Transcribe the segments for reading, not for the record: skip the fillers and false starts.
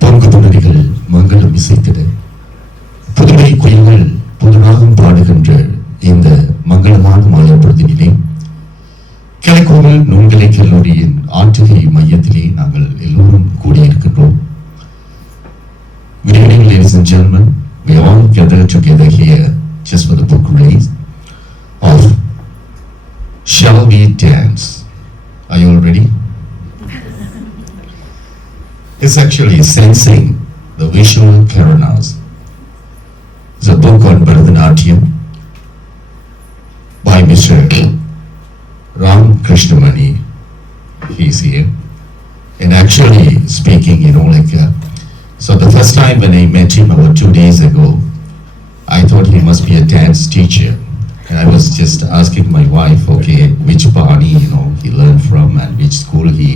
பொங்குதுணரிகள் மங்களம் இசைத்திட புதுமை குயில்கள் புதுராகம் பாடுகின்ற இந்த மங்களமான மாலை பொழுதினிலே கிளைக்கோவில் நுண்கலை கல்லூரியின் ஆற்றுகை மையத்திலே நாங்கள் எல்லோரும் கூடியிருக்கின்றோம். Good evening, ladies and gentlemen. We all gathered together here just for the book release of Shall We Dance? Are you all ready? It's actually Sensing the Visual Karanas. It's a book on Bharatanatyam by Mr. Ram Krishnamani. He's here. And actually speaking, so the first time when I met him about 2 days ago, I thought he must be a dance teacher. And I was just asking my wife, okay, which body, he learned from and which school he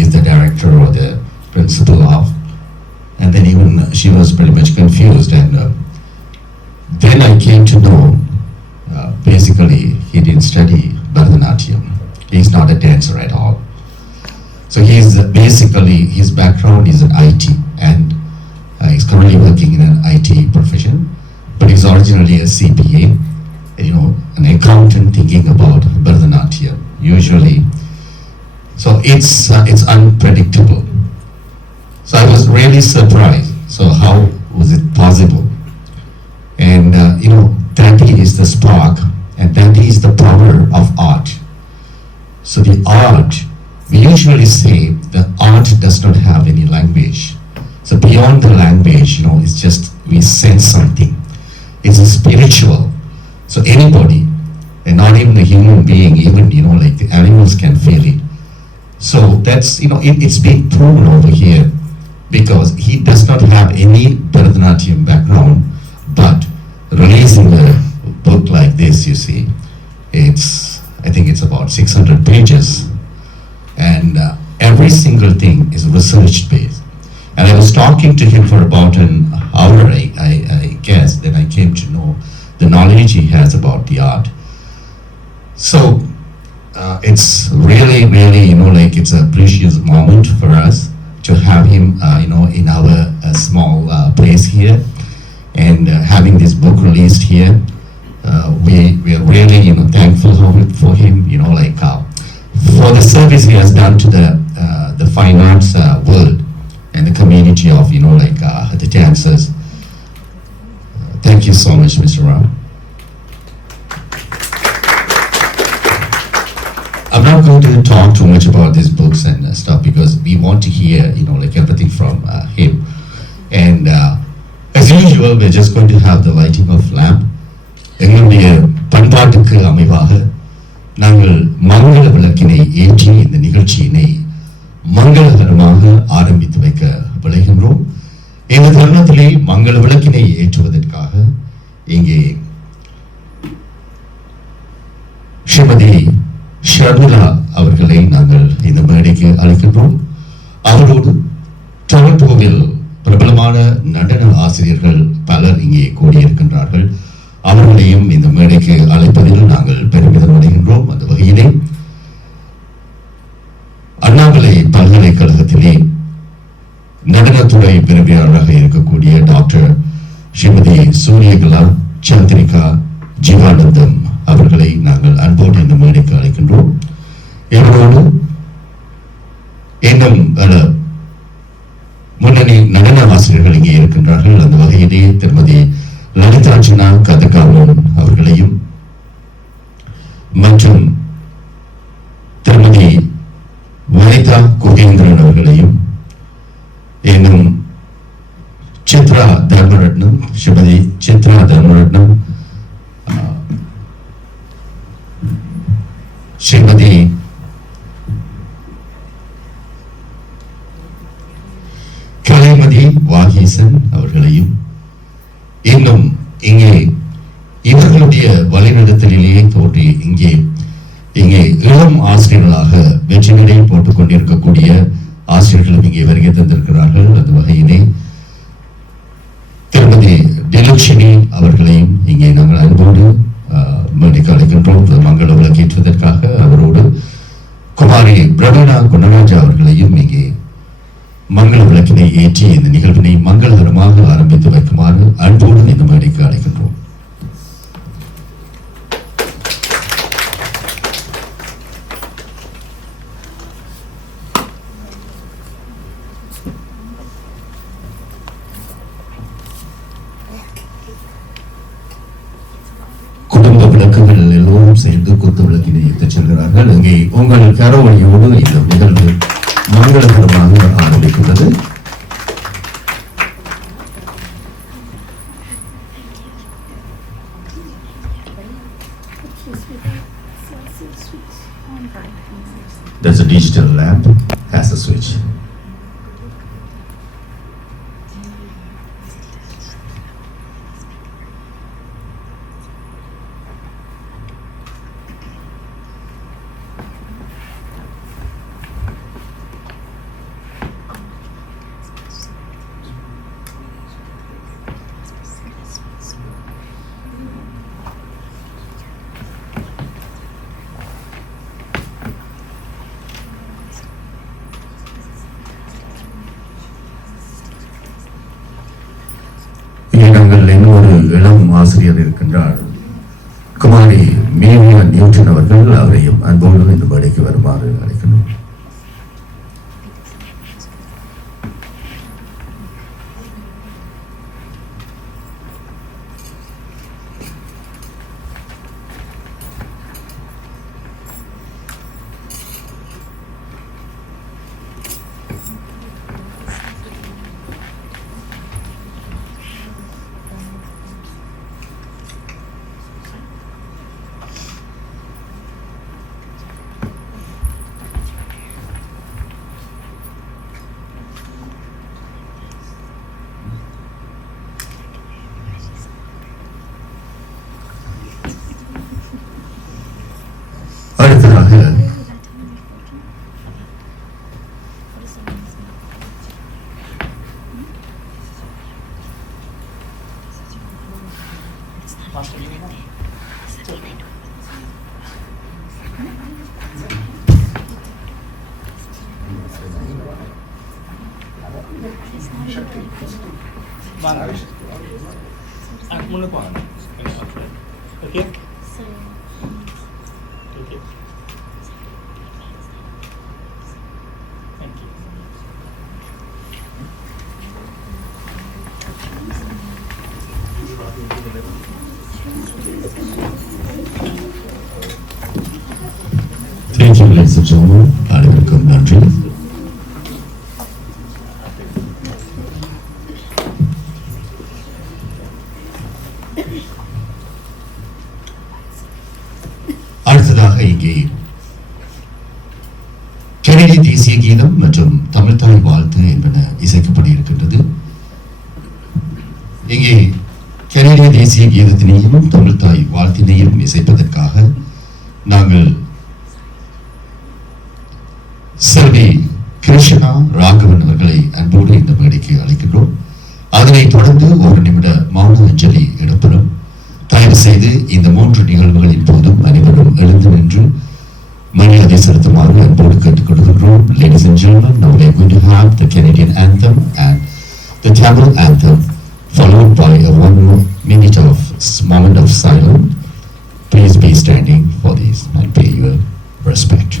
is the director or the principal of. And then even she was pretty much confused. And then I came to know, basically, he didn't study Bharatanatyam. He's not a dancer at all. So he's basically, his background is in IT, and he's currently working in an IT profession, but he's originally a CPA, an accountant thinking about Bharatanatyam, usually. So it's unpredictable. So I was really surprised. So how was it possible? And that is the spark, and that is the power of art. So the art, we usually say that art does not have any language. So beyond the language, it's just we sense something. It's a spiritual. So anybody, and not even a human being, even like the animals can feel it. So that's it's being proven over here, because he does not have any Bharatanatyam background, but releasing a book like this, you see, I think it's about 600 pages, and every single thing is research based. And I was talking to him for about an hour, I guess, then I came to know the knowledge he has about the art. So it's really, really, it's a precious moment for us to have him, in our small place here, and having this book released here. We are really, thankful for him, for the service he has done to the fine arts world and the community of, the dancers. Thank you so much, Mr. Ram. I'm not going to talk too much about these books and stuff, because we want to hear, everything from him. And as usual, we're just going to have the lighting of lamp. எங்களுடைய பண்பாட்டுக்கு அமைவாக நாங்கள் மங்கள விளக்கினை ஏற்றி இந்த நிகழ்ச்சியினை மங்களகரமாக ஆரம்பித்து வைக்க விளைகின்றோம். இந்த தருணத்திலே மங்கள விளக்கினை ஏற்றுவதற்காக இங்கே ஸ்ரீமதி ஷர்மிளா அவர்களை நாங்கள் இந்த மேடைக்கு அழைக்கின்றோம். அவரோடு டாரண்டோவில் பிரபலமான நடன ஆசிரியர்கள் பலர் இங்கே கூடியிருக்கின்றார்கள். அவர்களையும் இந்த மேடைக்கு அழைப்பதில் நாங்கள் பெருமிதம் அடைகின்றோம். அந்த வகையிலே அண்ணாமலை பல்கலைக்கழகத்திலே நடனத்துறை விரிவியாளராக இருக்கக்கூடிய டாக்டர் ஸ்ரீமதி சூரியகலா சந்திரிகா ஜீவானந்தம் அவர்களை நாங்கள் அன்போடு இந்த மேடைக்கு அழைக்கின்றோம். இவரோடு இன்னும் முன்னணி நடன ஆசிரியர்கள் இங்கே இருக்கின்றார்கள். அந்த வகையிலே திருமதி லலிதார்ஜுனா கதகாவன் அவர்களையும் மற்றும் திருமதி வனிதா குகேந்திரன் அவர்களையும் இன்னும் சித்ரா தர்மரட்னம் ஸ்ரீமதி சித்ரா தர்மரட்னம் ஸ்ரீமதி கலைமதி வாகீசன் அவர்களையும் இன்னும் இங்கே இவர்களுடைய வழிநடத்தலிலேயே தோன்ற போற்றி இங்கே இளம் ஆசிரியர்களாக வெற்றி நடை போட்டுக் கொண்டிருக்கக்கூடிய ஆசிரியர்களும் இங்கே வருகை தந்திருக்கிறார்கள். அந்த வகையிலே திருமதி டிலட்சுமி அவர்களையும் இங்கே நாங்கள் அன்போடு மேடைக்கு அழைக்கின்றோம். மங்கள விளக்கேற்றுவதற்காக அவரோடு குமாரி பிரவீனா குணராஜா அவர்களையும் இங்கே மங்கள விளக்கினை ஏற்றி இந்த நிகழ்வினை மங்களகரமாக ஆரம்பித்து வைக்குமாறு அன்போடு இந்த மேடைக்கு அழைக்கின்றோம். குடும்ப விளக்குகள் எல்லோரும் சேர்ந்து குத்து விளக்கினை ஏற்றுச் செல்கிறார்கள். இங்கே உங்கள் கரவொலியோடு இந்த நிகழ்வு மங்களகரமாக ஆரம்பித்துள்ளது. There's a digital lamp, has a switch. இன்னொரு இளம் ஆசிரியர் இருக்கின்றார், குமாரி மேவியா நியூட்டன் அவர்கள். அவரையும் அன்போடு இந்த மேடைக்கு வருமாறு அழைக்கணும். அடுத்ததாக Okay. Thank you. Thank you, ladies and gentlemen. அனைவருக்கும் நன்றி. அடுத்ததாக இங்கே கனடிய தேசிய கீதம் மற்றும் தமிழ்தாய் வாழ்த்து என்பன இசைக்கப்பட இருக்கின்றது. இங்கே கனடிய தேசிய கீதத்தினையும் தமிழ்தாய் வாழ்த்தினையும் இசைப்பதற்காக நாங்கள் செல்வி கிருஷ்ணா ராகவன் அவர்களை அன்போடு இந்த மேடைக்கு அழைக்கின்றோம். அதனைத் தொடர்ந்து ஒரு நிமிட மௌன அஞ்சலி இடம்பெறும். தயவு செய்து இந்த 3 நிகழ்வுகளின் போதும் அனைவரும் எழுந்து நின்று மரியாதை செலுத்துமாறு அன்போடு கேட்டுக்கொள்கின்றோம். Ladies and gentlemen, now we are going to have the Canadian anthem and the Tamil anthem, followed by a 1 minute of moment of silence. Please be standing for this and pay your respect.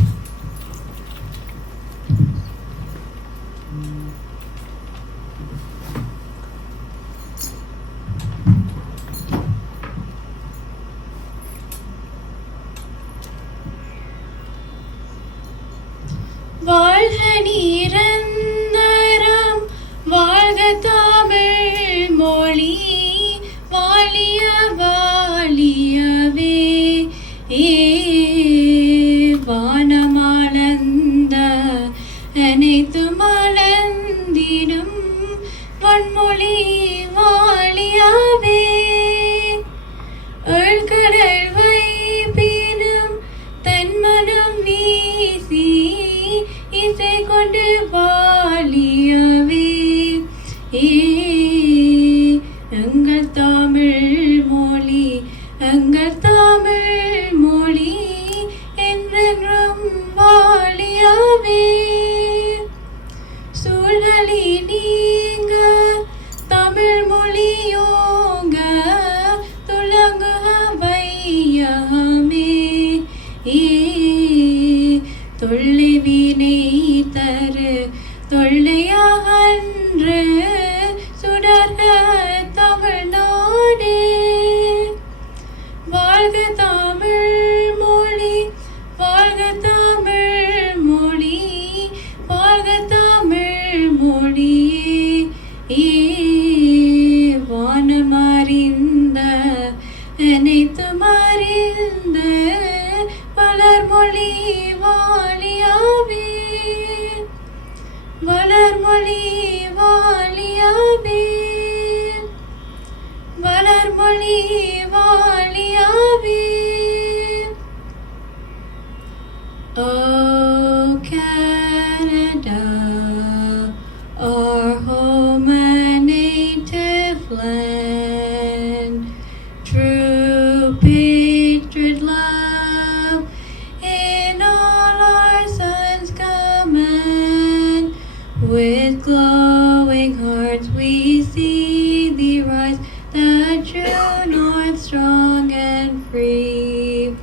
வாழ்க நிரந்தரம், வாழ்க தமிழ் மொழி, வாழிய வாழியவே. வானமளந்த அனைத்து மலர்ந்திடும் வன்மொழி வாழியவே. கடல் வைப்பீர் வீசி இசை கொண்டு வாழியவே எங்கள் தமிழ் மொழி எங்கள் தமிழ் மொழி என்றென்றும் வாழியவே சூழலி நீங்க தமிழ் மொழியோங்க துலங்குக வையமே தொல்லை வினை தரு தொல்லையகன்று சுடர்க தமிழ்நாடே வாழ்க தமிழ் மொழி வாழ்க தமிழ் மொழி வாழ்க தமிழ் மொழியே வானமறிந்த அனைத்தும் அறிந்த வளர்மொழி வாழியாவே வளர்மொழி வாழியாவே வளர்மொழி வாழியாவே. Oh Canada, our home and native land, true patriot love in all our sons command. With glowing hearts we see thee rise, the true north strong and free.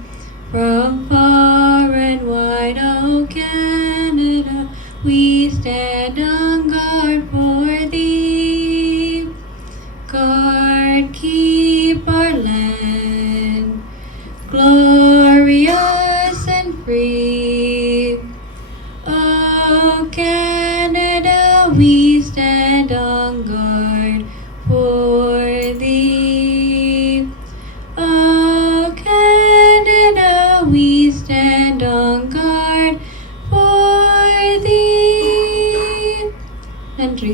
From far and wide, oh Canada, we stand on guard for thee. Guard, keep our land glorious and free. Oh Canada, we stand on guard for thee. Oh Canada, we stand on guard for thee. Nandri.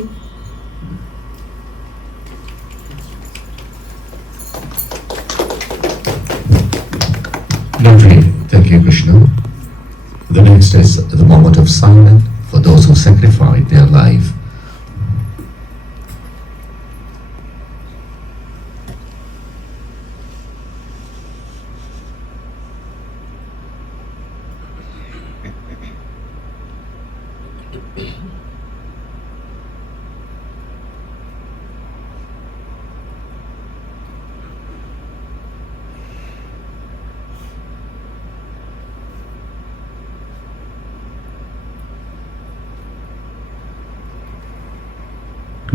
Lovely. Thank you, Krishna. The next is the moment of silence for those who sacrificed their life.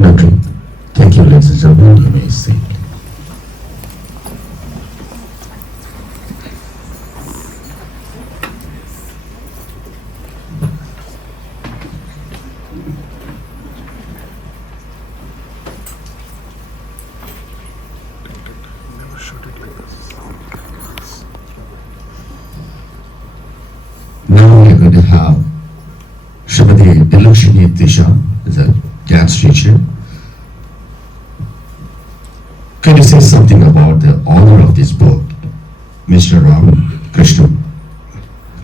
Lovely. Thank you, ladies and gentlemen. You may sit. Now we are going to have Srimati Dilakshini Disha, is a dance teacher. Can you say something about the author of this book, Mr. Ram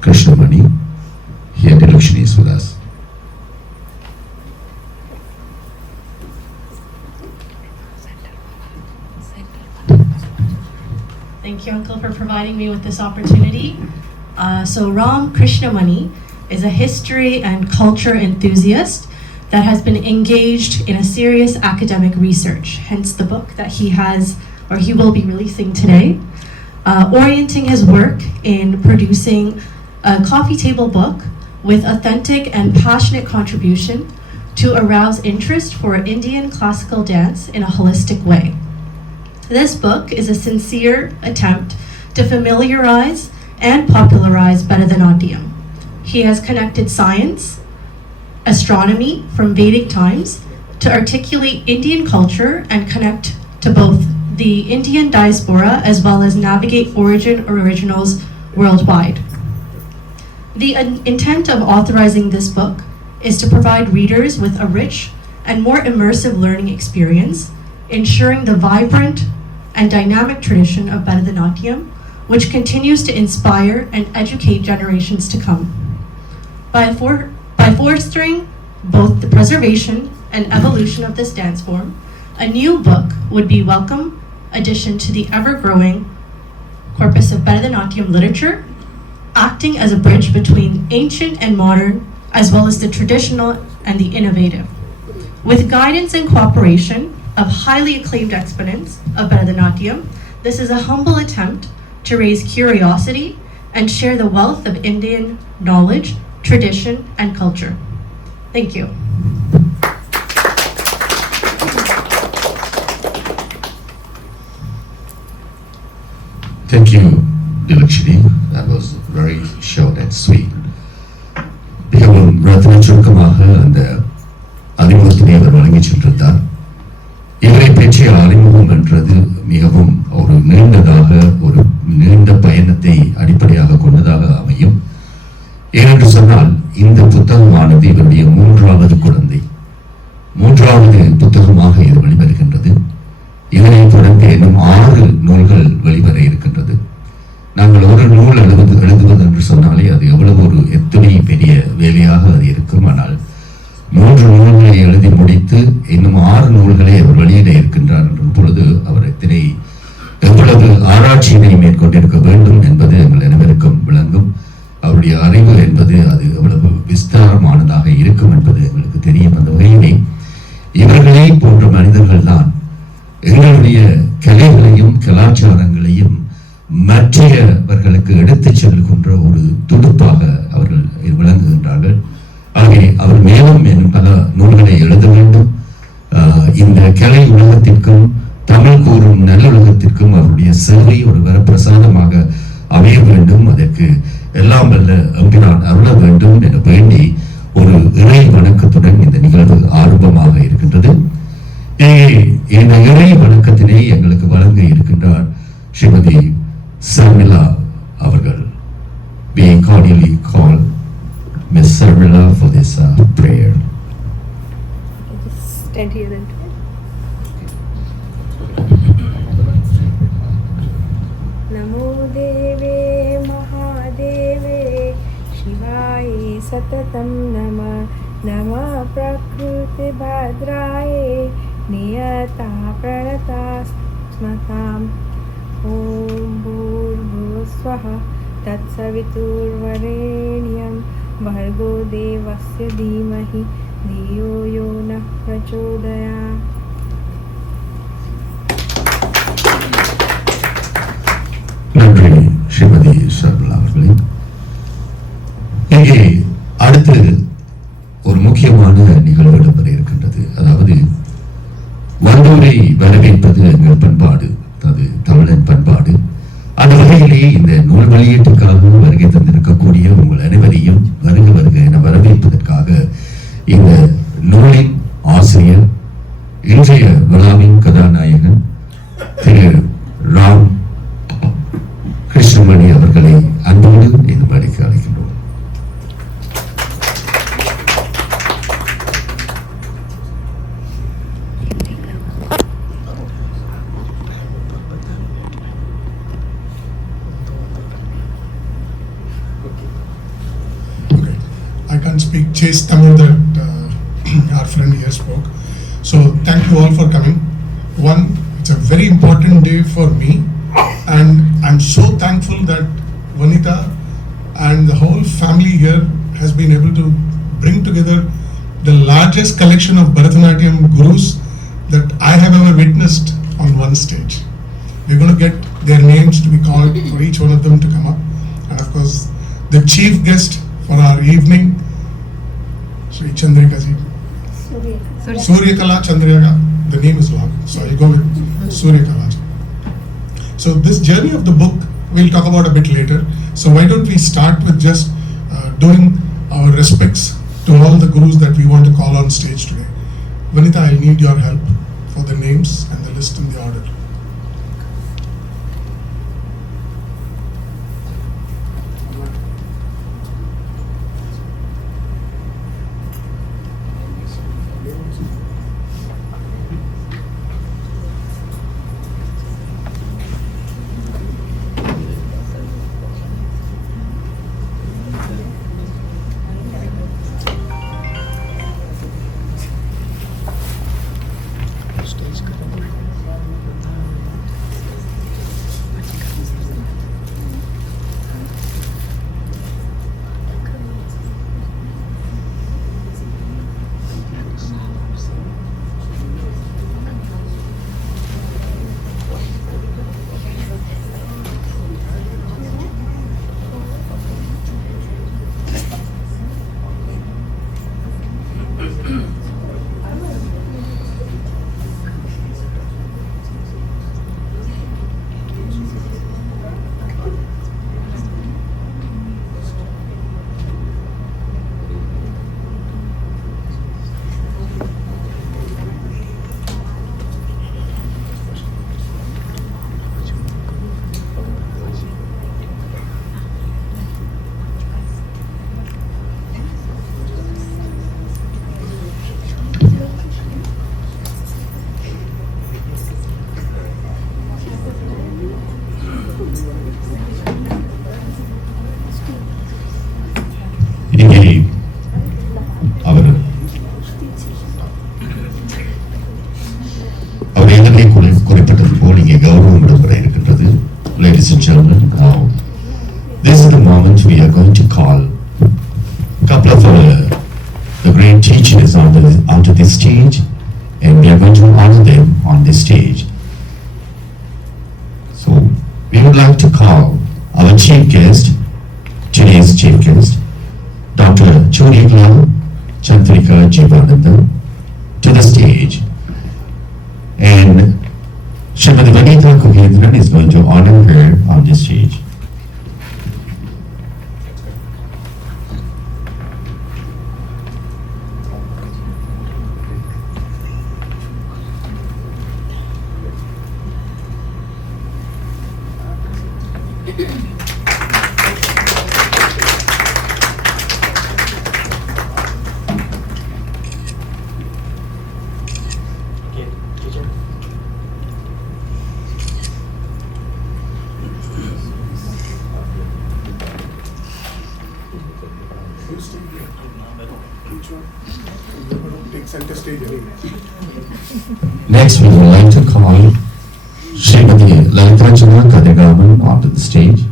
Krishnamani? Here Dilakshini is with us. Thank you, Uncle, for providing me with this opportunity. So Ram Krishnamani is a history and culture enthusiast that has been engaged in a serious academic research, hence the book that he will be releasing today, orienting his work in producing a coffee table book with authentic and passionate contribution to arouse interest for Indian classical dance in a holistic way. This book is a sincere attempt to familiarize and popularize Bharatanatyam. He has connected science, astronomy from Vedic times to articulate Indian culture and connect to both the Indian diaspora as well as navigate origin originals worldwide. The intent of authorizing this book is to provide readers with a rich and more immersive learning experience, ensuring the vibrant and dynamic tradition of Bharatanatyam, which continues to inspire and educate generations to come. By fostering both the preservation and evolution of this dance form, a new book would be welcome addition to the ever-growing corpus of Bharatanatyam literature, acting as a bridge between ancient and modern, as well as the traditional and the innovative. With guidance and cooperation of highly acclaimed exponents of Bharatanatyam, this is a humble attempt to raise curiosity and share the wealth of Indian knowledge, tradition, and culture. Thank you. Thank you, Dilakshini. That was very short and sweet. மிகவும் ரத்ன சுருக்கமாக அந்த அறிமுகத்தினை அவர் வழங்கி சென்றிருந்தார். இவரை பற்றிய அறிமுகம் என்றது மிகவும் ஒரு நீண்ட பயணத்தை அடிப்படையாக கொண்டதாக அமையும். ஏனென்று சொன்னால் இந்த புத்தகமானது இவருடைய மூன்றாவது புத்தகமாக இது வெளிவருகின்றது. இதனை தொடர்ந்து இன்னும் 6 நூல்கள் வெளிவர இருக்கின்றது. நாங்கள் ஒரு நூல் எழுதுவது என்று சொன்னாலே அது எவ்வளவு ஒரு எத்தனை பெரிய வேலையாக அது இருக்கும். ஆனால் 3 நூல்களை எழுதி முடித்து இன்னும் 6 நூல்களை அவர் வெளியிட இருக்கின்றார் என்ற பொழுது அவர் எவ்வளவு ஆராய்ச்சியினை மேற்கொண்டிருக்க வேண்டும் என்பது எங்கள் அனைவருக்கும் விளங்கும். அவருடைய அறிவு என்பது அது எவ்வளவு விஸ்தாரமானதாக இருக்கும் என்பது எங்களுக்கு தெரியும். அந்த வகையிலே இவர்களே போன்ற மனிதர்கள் தான் எங்களுடைய கலைகளையும் கலாச்சாரங்களையும் மற்றவர்களுக்கு எடுத்துச் செல்கின்ற ஒரு துடுப்பாக அவர்கள் விளங்குகின்றார்கள். ஆகவே அவர் மேலும் பல நூல்களை எழுத வேண்டும். இந்த கலை உலகத்திற்கும் தமிழ் கூறும் நல்லுலகத்திற்கும் அவருடைய சேவை ஒரு வரப்பிரசாதமாக அமைய வேண்டும். அதற்கு எல்லாம் வல்ல எம்பிரான் அருள வேண்டும் என வேண்டி ஒரு இறை வணக்கத்துடன் இந்த நிகழ்வு ஆரம்பமாக இருக்கின்றது. இந்த இறை வணக்கத்தினை எங்களுக்கு வழங்க இருக்கின்றார் ஸ்ரீமதி சர்மிளா அவர்கள். We cordially call Miss Sarmila for this prayer. Stand here then. Namo Deve Mahadeve Shivaye Satatam Nama Nama Prakriti Bhadraye Niyata Pranata Smatam Om Bhurvuswaha Tatsaviturvarenyam Bhargo Devasya Dhimahi Dhiyo Yo Nah Prachodayat. நன்றி ஸ்ரீமதி சர்மிளா அவர்களே. இங்கே அடுத்து ஒரு முக்கியமான நிகழ்வு இடம்பெற இருக்கின்றது. அதாவது வந்தோரை வரவேற்பது எங்கள் பண்பாடு, அது தமிழன் பண்பாடு. அந்த வகையிலே இந்த நூல் வெளியீட்டுக்காக வருகை தந்திருக்கக்கூடிய உங்கள் அனைவரையும் வருக என வரவேற்பதற்காக இந்த நூலின் ஆசிரியர், இன்றைய விழாவின் கதாநாயகன் திரு ராம் கிருஷ்ணமணி அவர்களை அன்போடு இந்த மேடைக்கு அழைக்கின்றோம். I can't speak Chase Tamil that our friend here spoke. So thank you all for coming. One, it's a very important day for me, and I'm so thankful that Vanita and the whole family here has been able to bring together the largest collection of Bharatanatyam gurus that I have ever witnessed on one stage. We're going to get their names to be called for each one of them to come up, and of course the chief guest for our evening, Sri Chandrika ji. Surya Kala Chandrika. The name is long, so I'll go with Surya Kala ji. So this journey of the book we'll talk about a bit later. So why don't we start with just doing our respects to all the gurus that we want to call on stage today. Vanita, I need your help for the names and the list in the order. children, this is the moment we are going to call a couple of the great teachers onto this stage, and we are going to honor them on this stage. So we would like to call our chief guest, today's chief guest, Dr. Churikla Chandrika Jivananda, to the stage, and Srimati Vanitha Kohindran is going to honor her on this stage. Next, we would like to call Srimati Lalitanjana Kadegaman onto the stage.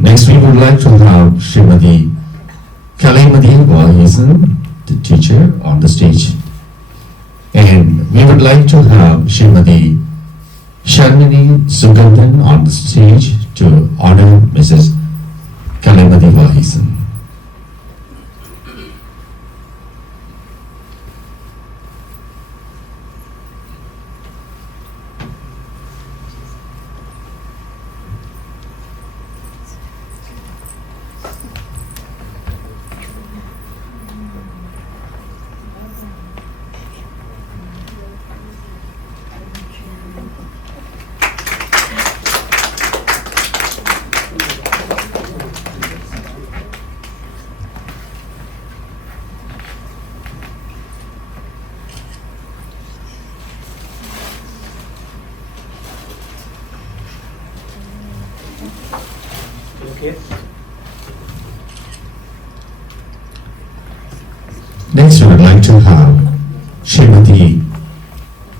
Next, we would like to have Srimati Kalai, the teacher, on the stage. And we would like to have Srimati Sharmini Sugandhan on the stage to honor Mrs. Kalimati Vahisan. Next, we would like to have Srimati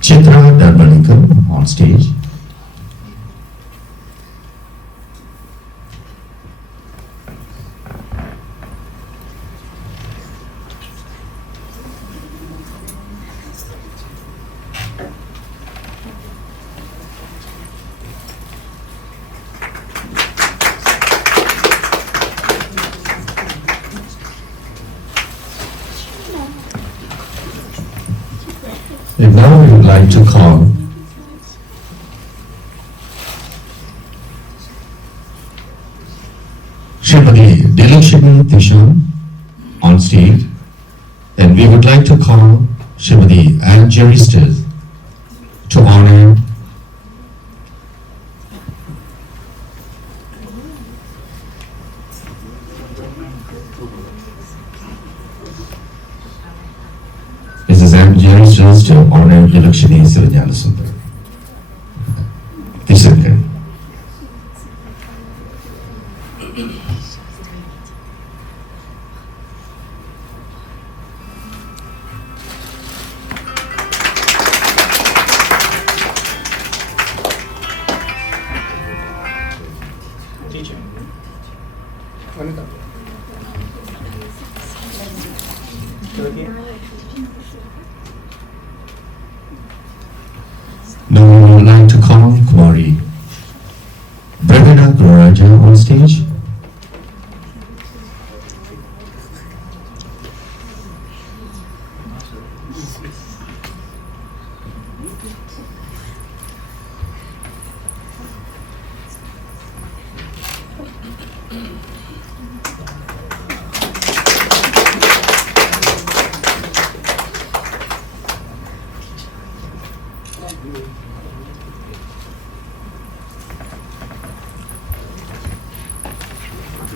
Chitra Dharmanikam on stage. And now we would like to call Srimati Dilakshmi Tishan on stage, and we would like to call Srimati Ann Jeristas to honor Mrs. Ann Jeristas to honor Dilakshmi Sivajnanasundar. Tisakar. Now we would like to call Kumari Brevina Guraja on stage.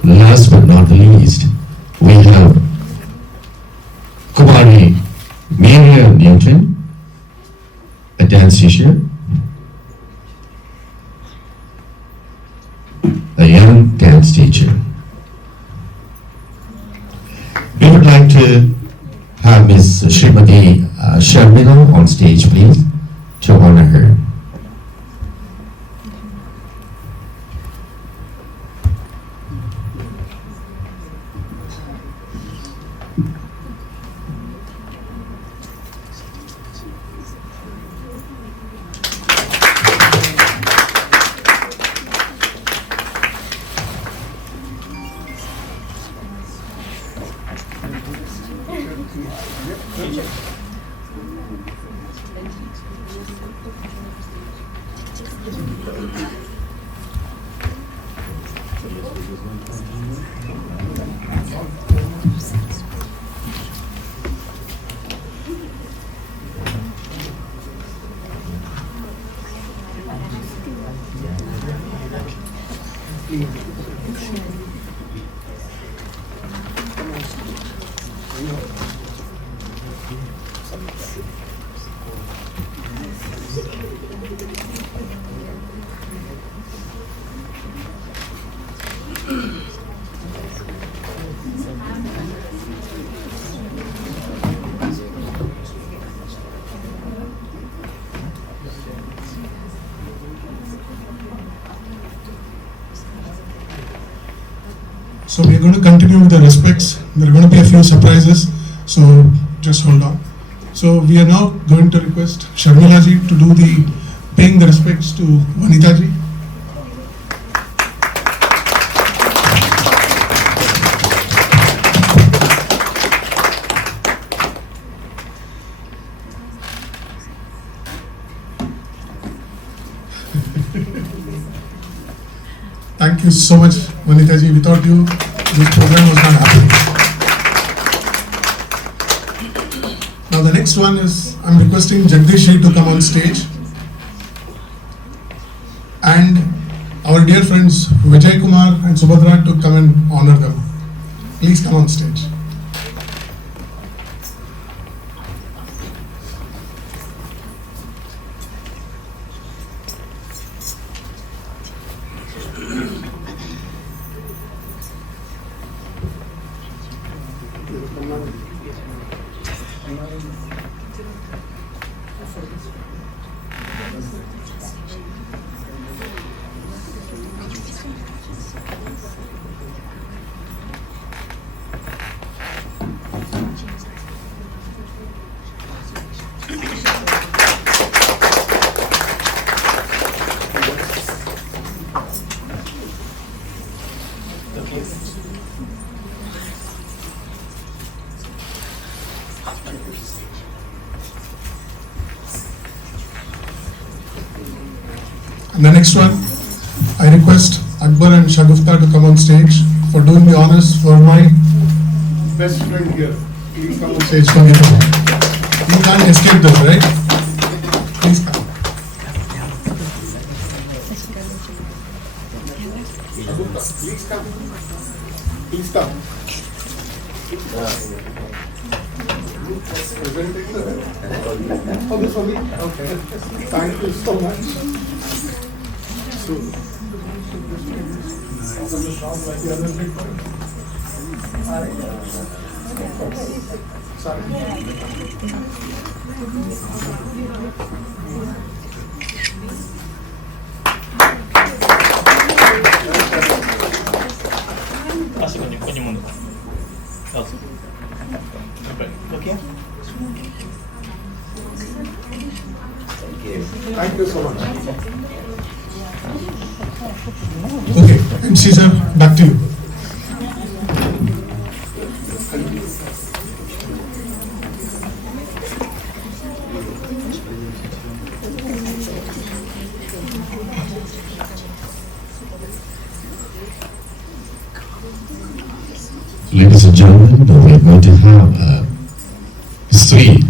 last but not the least, we have Kumari Miriam Newton, a dance teacher, a young dance teacher. We would like to have Ms. Srimati Sharmila on stage, please, to honor her. So we are going to continue with the respects. There are going to be a few surprises, so just hold on. So we are now going to request Sharmila ji to do the paying the respects to Vanita ji. Thank you so much, Vanita ji. Without you, this program was not happening. Now the next one is, I'm requesting Jagdish ji to come on stage. And our dear friends Vijay Kumar and Subhadra to come and honor them. Please come on stage. And the next one, I request Akbar and Shagufta to come on stage for doing the honors for my best friend here. Please come on stage, Shagufta. You can't escape this, right? Please come. Shagufta, please come. Please come. Oh, this only? Okay. Thank you so much. So, thank you so much. Okay, MC sir, back to you. Ladies and gentlemen, we are going to have a suite,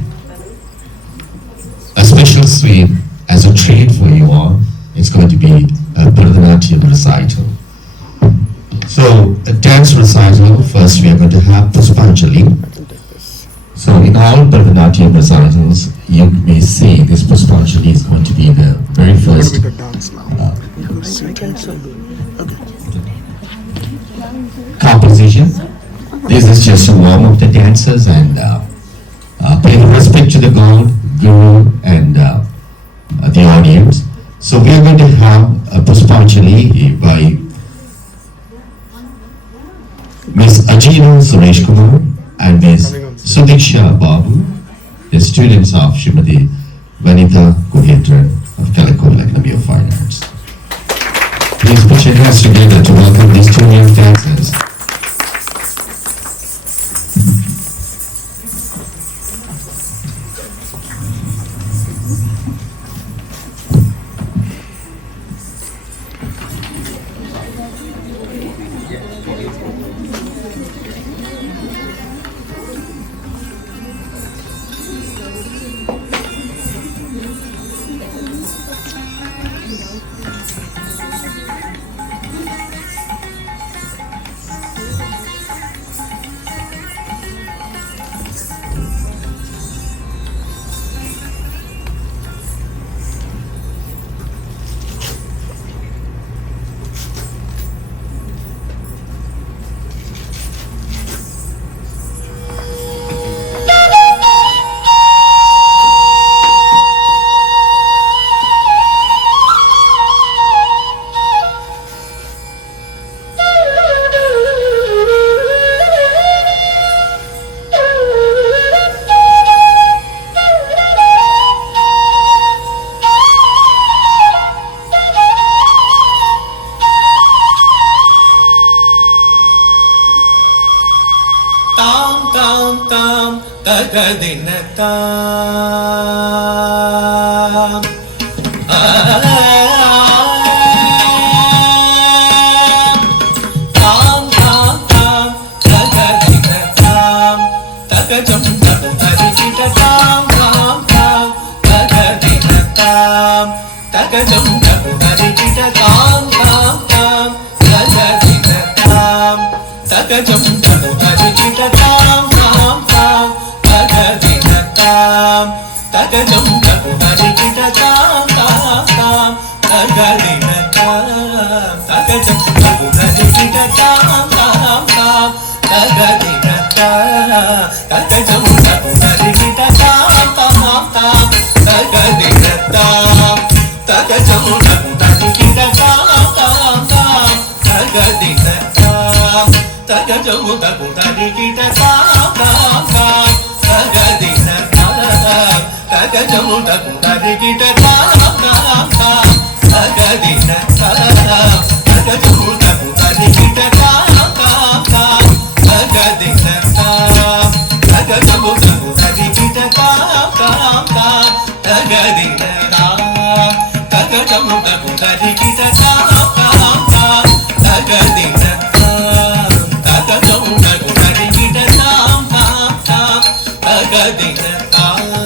a special suite as a treat for you all. It's going to be a Bharatanatyam recital. So dance recital. First, we are going to have Puspanjali. So, in all Bharatanatyam recitals, you may see this Puspanjali is going to be the very first composition. This is just to warm up the dancers and pay respect to the God, Guru, and the audience. So we are going to have a Puspanjali by Miss Ajina Suresh Kumar and Miss Sudiksha Babu, the students of Srimati Vanitha Kuhetran of Kalai, Kovil Academy of Fine Arts. Please put your hands together to welcome these two young dancers. Tagadinatam Tam tam tam Tagadinatam Tagajam tagutarikita tam tam tam Tagadinatam Tagajam tagutarikita tam tam tam Tagadinatam Tagajam tagutarikita tam tam tam Tagadinatam Tagajam tagutarikita tam tam tam Tagadinatam Tagajam tagutarikita tam tam tam Tagadinatam Tagajam tagutarikita tam tam tam Tagadinatam Tagajam tagutarikita tam tam tam Tagadinatam Tagajam tagutarikita tam tam tam Tagadinatam Tagajam tagutarikita tam tam tam Tagadinatam Tagajam tagutarikita tam tam tam Tagadinatam Tagajam tagutarikita tam tam tam Tagadinatam Tagajam tagutarikita tam tam tam Tagadinatam Tagajam tagutarikita tam tam tam Tagadinatam Tam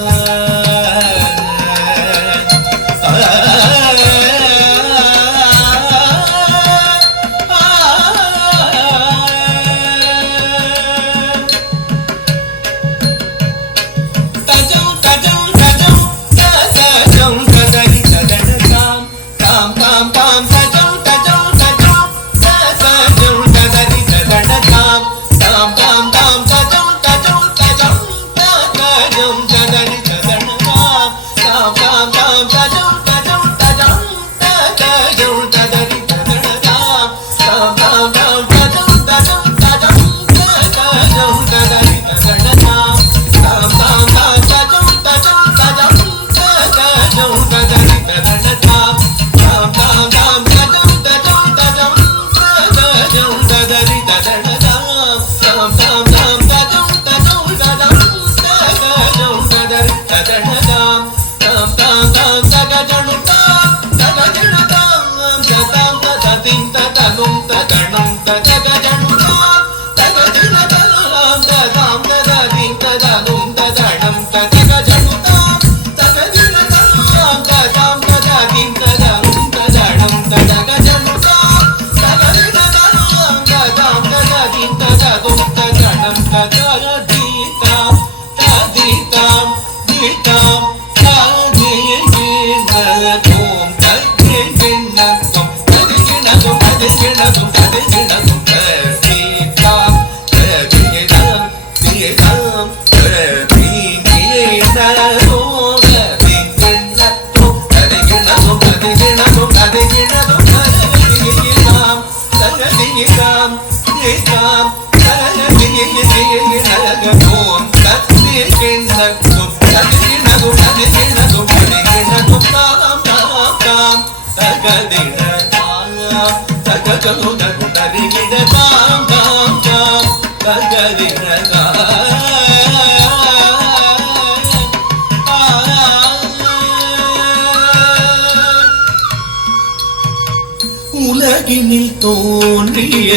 உலகினில் தோன்றிய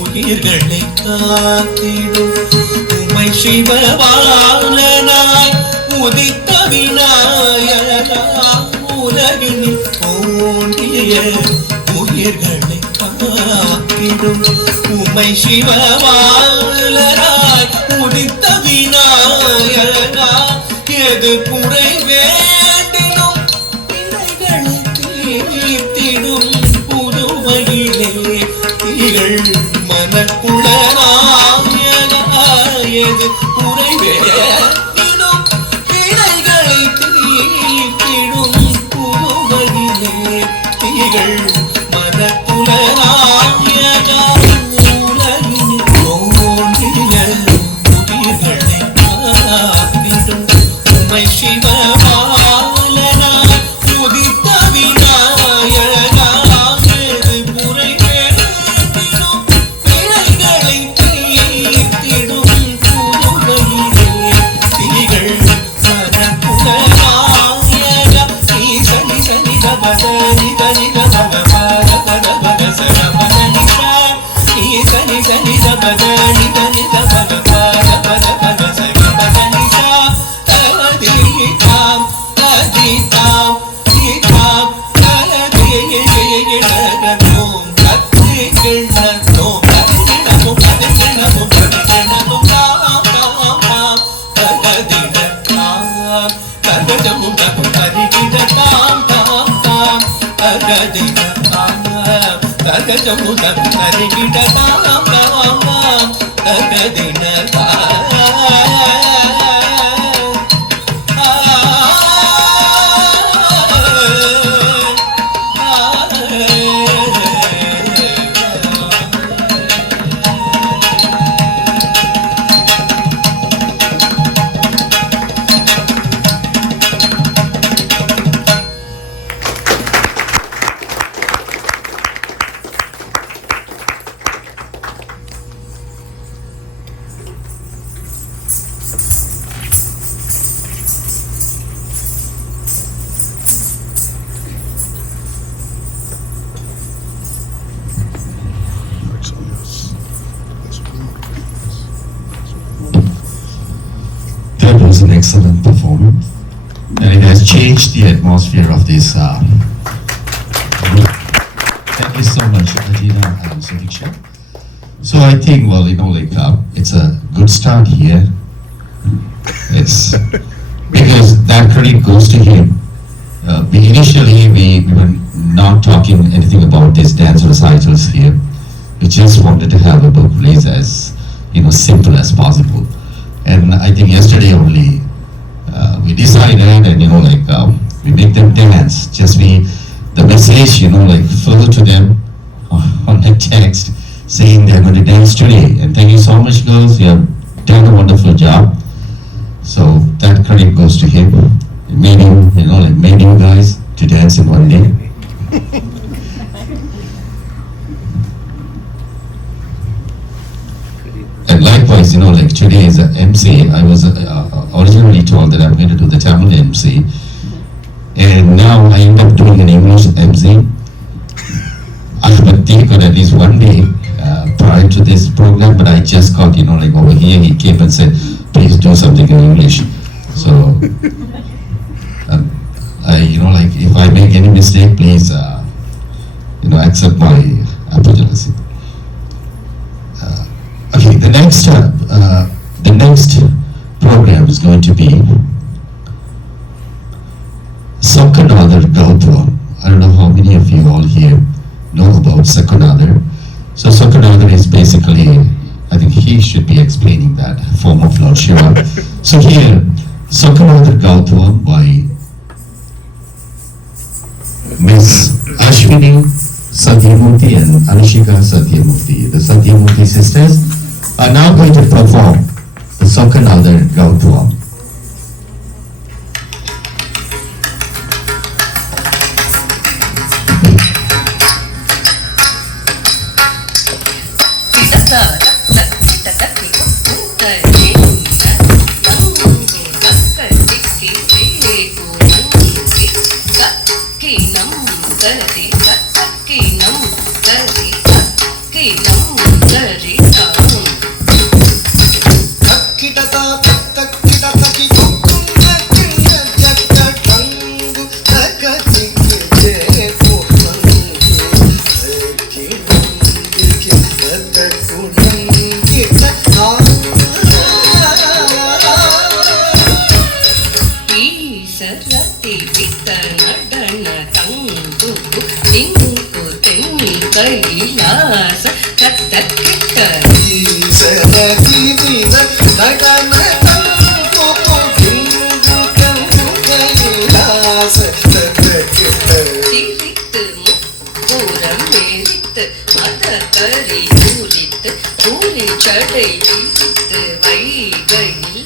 உயிர்களை காத்திடும் உமை சிவபாலனாய் உதித்த விநாயகா. உலகினில் தோன்றிய உயிர்களை காத்திடும் உமை சிவபாலனாய் உதித்த விநாயகா. எது குறை வேண்டினும் இவைகளை தீர்த்திடும் புதுமையிலே திகழ் மனக்குளராயனா. எது குறை வேண்டினும் இவைகளை தீர்த்திடும் புதுமையிலே திகழ் மனக்குளராயனா. உலகினில் தோன்றிய உயிர்களை காத்திடும் உமை சிவபாலனாய் உதித்த விநாயகா. எது குறை வேண்டினும் பிழைகளை தீர்த்திடும் புதுமையிலே திகழ் மனக்குளராயனா. சனி சனி தபதனி தனி தபக பர பர பக சர பதனிஷா. சனி சனி தபதனி தனி தபக பர பர பக சர பதனிஷா. அதிதாம் அதிதாம் அதிதாம் அதிகிழகோம் கத்திகிழகோம் கத்திகிழகோம் கத்திகிழகோம் கத்திகிழகோம் காம் ககதிடகாம் ககஜமும் கரிகிடகாம் காம் காம் ககதிடகாம் ககஜமும் கரிகிடகாம் காம் காம் ககதிடகாம். That was an excellent performance, and it has changed the atmosphere of this. Thank you so much, Adina and Sudiksha. So I think, well, it's a good start here. It's because that credit goes to him. Initially, we were not talking anything about these dance recitals here. We just wanted to have a book release as simple as possible. And I think yesterday only we decided, and we make them dance. Just the message, flow to them on the text, saying they're going to dance today. And thank you so much, girls. You have done a wonderful job. So that credit goes to him. Made you, made you guys to dance in one day. And likewise, today is an MC. I was originally told that I'm going to do the Tamil MC, and now I end up doing an English MC. I would think at least one day prior to this program, but I just got, over here, he came and said, please do something in English. So, if I make any mistake, please, accept my apology. Okay, the next program is going to be Sakkanadar Gautvam. I don't know how many of you all here know about Sakkanadar. So Sakkanadar is basically, I think he should be explaining that form of Lord Shiva. So here, Sakkanadar Gautvam by Miss Ashwini Satyamurthy and Anishika Satyamurthy. The Satyamurthy sisters are now going to perform the Sakkanadar Gautvam. Kailasa ಕತ್ತ ಕಿಟ್ಟ சிரித்து முப்புறம் மேரித்து மத கறி பூரித்து பூரி சடை இழுத்து வைகையில்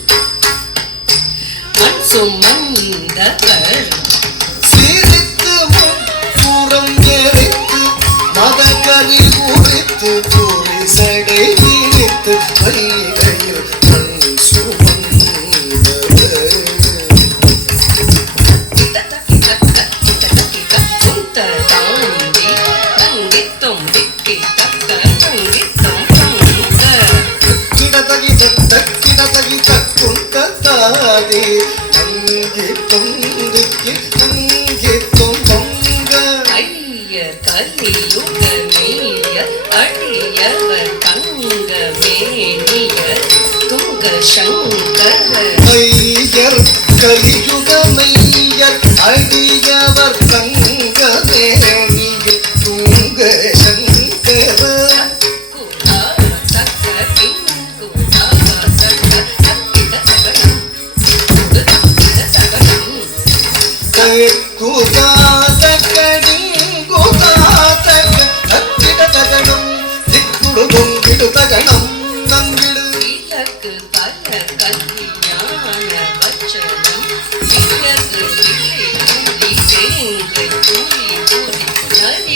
மண் சுமந்தவர் சிரித்து முப்புறம் மேரித்து மத கறி பூரித்து பூரி சடை இழுத்து வைகையில் மண் சுமந்தவர் அடியவர் தங்க மேனியர் துங்க சங்கர ஐயர் கலியுகமையர் அடியவர் தங்க மேனியர் துங்க சங்கர இலக்கு பல கல்யாண வச்சனம் இலகு விழி தேங்கை புலி புலி நரிகை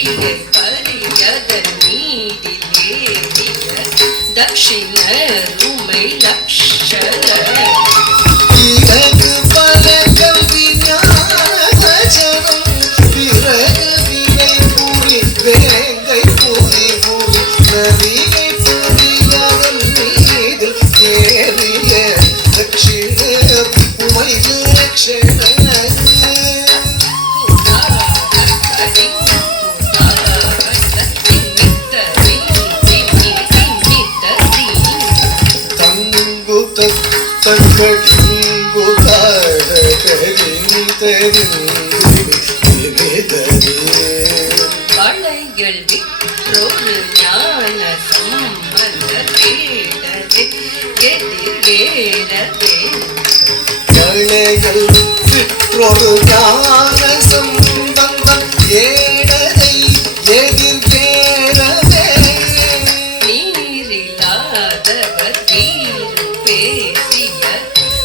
பரியதன் நீதிலேறிய தட்சிண உமை லக்ஷர இலகு பல கல்வி ஞானவச்சனம் பிறகு விலை புலி வேங்கை புலி புலி நரிகை பரியதன் நீதில் ஏறிய தட்சிண உமை லக்ஷர வளைகள் விற்றொரு ஞான சம்பந்த தேடவே எதிரேறவே களைகள் விற்றொரு ஞான சம்பந்தம் ஏடதை எதிர்கேறவே நீரில்லாதவர் வீறு பேசிய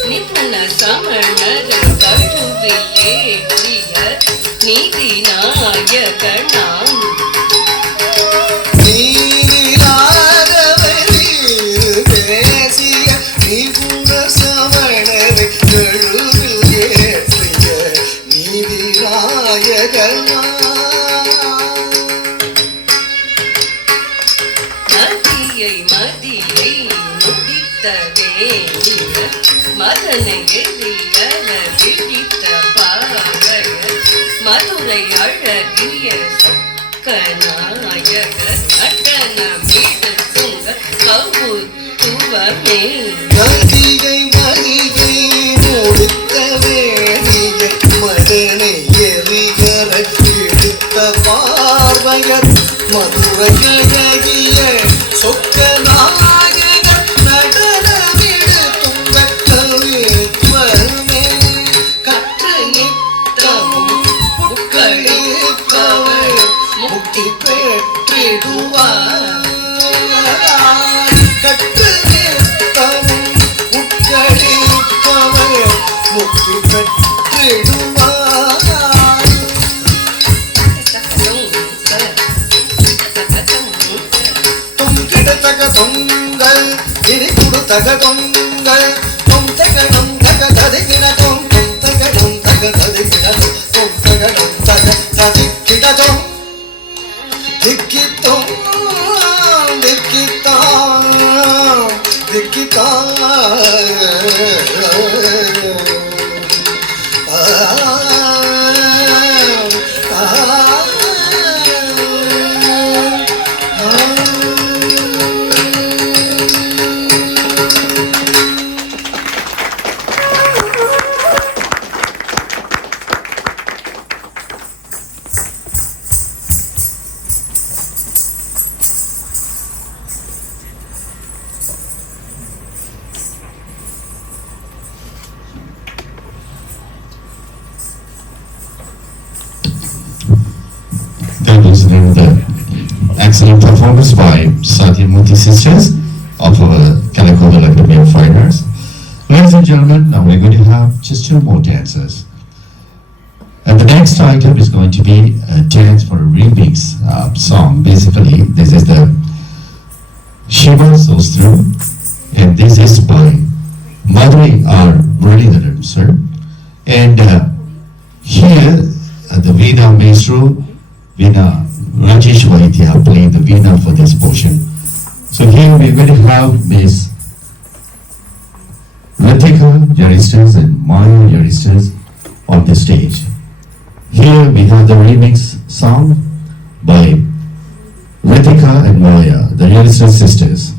நிபுண சமணர் கழுவில் ஏற்றிய நீதி நாயகனாம் நீரிலாதவர் பேசிய நிபுண சமணரை கழுவில் ஏற்றிய நீதி நாயகனா மதியை முடித்த வேணிய மதனை எளியர விழித்த பாவைய மதுரை அழகிய சொக்கநாயக நடனமிடு துங்க கவுத்துவமே நதியை மதியை முடித்த வேணிய மதனை எறியற இழுத்த பார்வையர் மதுரையழகிய சொக்கநாயகர் நடனமிடு துங்க கவித்துவமே கற்று நித்தமும் முக்களிப்பவர் முக்தி பெற்றிடுவார் கற்று நித்தமும் முக்களிப்பவர் முக்தி பெற்றிடுவார் தொங்கிடத்தக தொங்கல் இடி கொடுத்தக தொங்கல் தொம் தகடம் தக ததிகிட தொம் தொம் தகடம் தக ததிகிட தொம் தகடம் தக ததிகிட தொம் திக்கி தொம் performance by Satyamurthy Sisters of our Kalai Kovil Academy of Fine Arts. Ladies and gentlemen, now we're going to have just two more dancers. And the next item is going to be a dance for a remix song. Basically, this is the Shiva Goes Through, and this is by Madhuri R. Muralidharan, sir. And here, the Veena Maestro, Veena Rajesh Vaidya playing the Veena for this portion. So here we're going to have Miss Ritika Yaristers and Maya Yaristers on the stage. Here we have the remix song by Ritika and Maya, the Yarister sisters.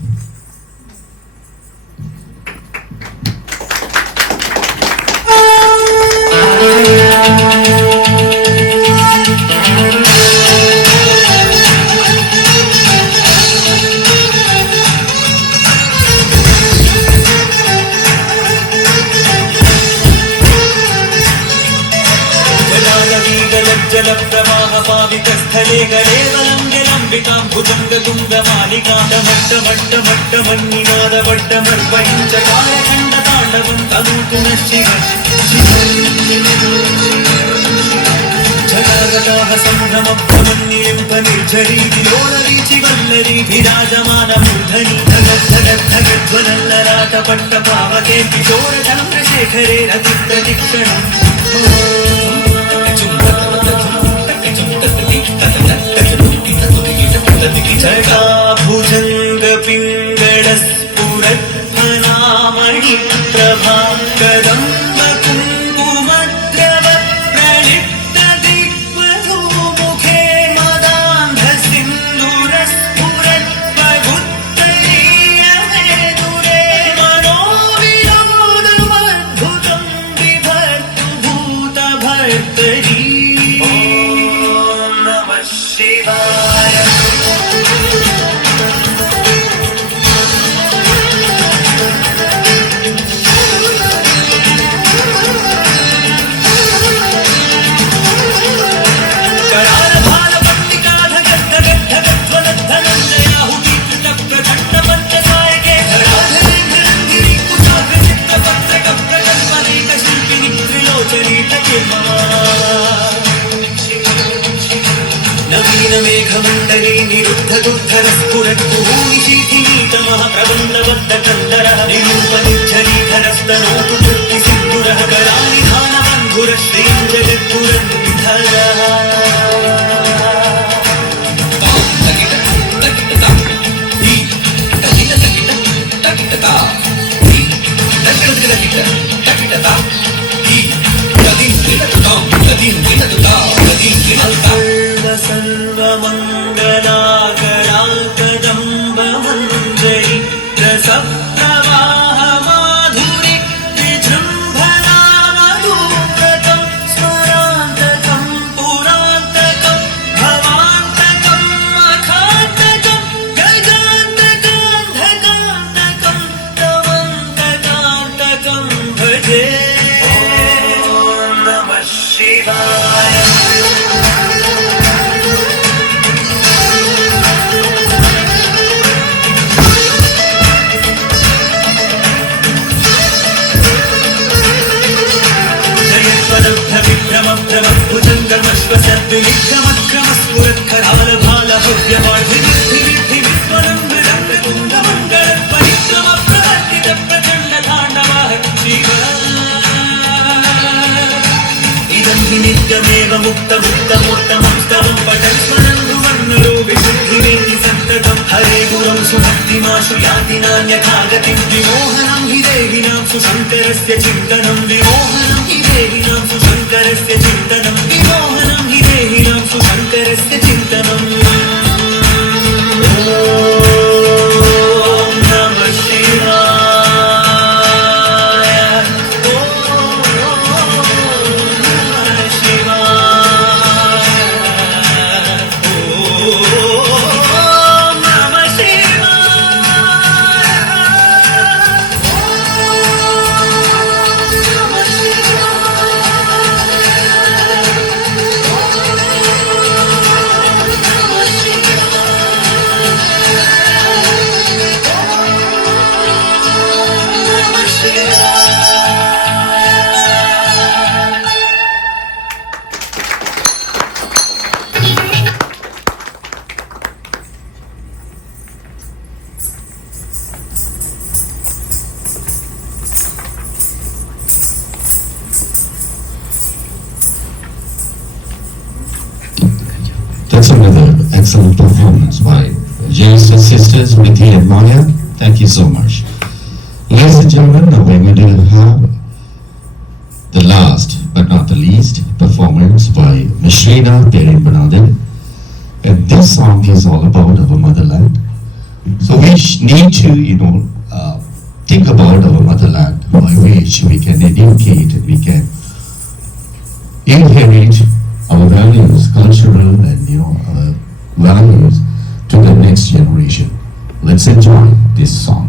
जलप्रवाहपावितस्थले गलेवलम्बितां भुजङ्गतुङ्गमालिकाटमट्टमट्टमट्टमन्निनादवट्टमर्वहिञ्चकारखण्डताण्डवं तनूतु नः जगागताः सम्भ्रमप्रमन्निलिम्पनिर्झरीतिलोलवीचिवल्लरी विराजमानमूर्धनि धगद्धगद्धगज्ज्वलल्ललाटपट्टपावके किशोरचन्द्रशेखरे रतिप्रतिक्षणम् जटाभुजङ्गपिङ्गळस्फुरत्फलामणि प्रभा कदम्बकुङ्कुमद्रव प्रलिप्तदिग्वधूमुखे मदान्धसिन्दूरस्फुरत्प्रभुत्तरीयमेदुरे मनोविनोदमद्भुतं बिभर्तु भूतभर्तरी ॐ नमः शिवाय नवीनमेघमण्डले निरुद्धदुर्धरस्फुरत्कुहूनिशीथिनीतमः प्रबन्धबद्धकन्दरः निरूपनिर्झरीधरस्तनोतु तृप्तिसिन्धुरः करानिधानबन्धुरः श्रीं जगद्गुरन्धरः सर्वमङ्गलाकराकदम्बमञ्जरी रसप्रवाहमाधुरि विजृम्भणामधूव्रतं स्मरान्तकं पुरान्तकं भवान्तकं मखान्तकं गजान्तकान्धकान्तकं तमन्तकान्तकं भजे ॐ नमः शिवाय इदं हि नित्यमेव मुक्तमुत्तमोत्तमं स्तवं पठन्स्मरन् भुवन्नरो विशुद्धिमेति सन्ततं हरे गुरौ सुभक्तिमाशु याति नान्यथा गतिं विमोहनं हि देहिनां सुशङ्करस्य चिन्तनं विमोहनं हि देहिनां सुशङ्करस्य चिन्तनं विमोहनं हि देहिनां सुशङ्करस्य चिन्तनम् Yes, sisters, Rithi and Maya, thank you so much. Ladies and gentlemen, now we're going to have the last but not the least performance by Mishrina Perimbanathan. And this song is all about our motherland. So we need to, think about our motherland, by which we can educate, we can inherit our values, cultural and values to the next generation. Let's enjoy this song.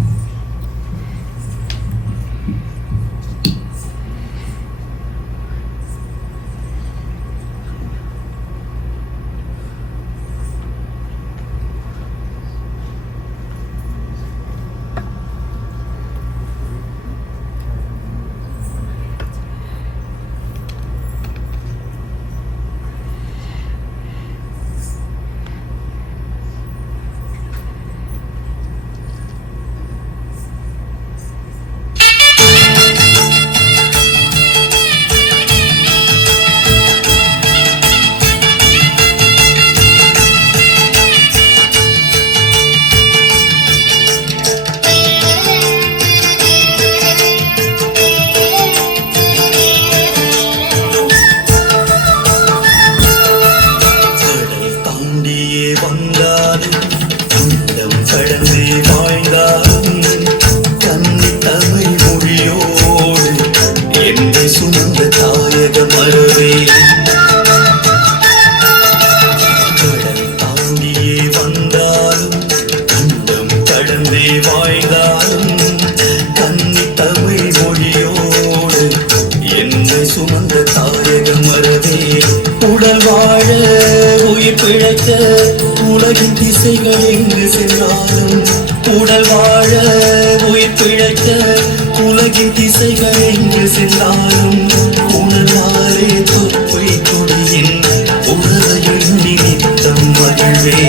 உலகின் திசைகள் எங்கு சென்றாலும் உடல் வாழ உயிர் பிழைக்க உலகின் திசைகள் எங்கு சென்றாலும் உணர்வாரே தொப்பை கொடியின் உணர்வையில் நிமித்தம் மகிழ்வே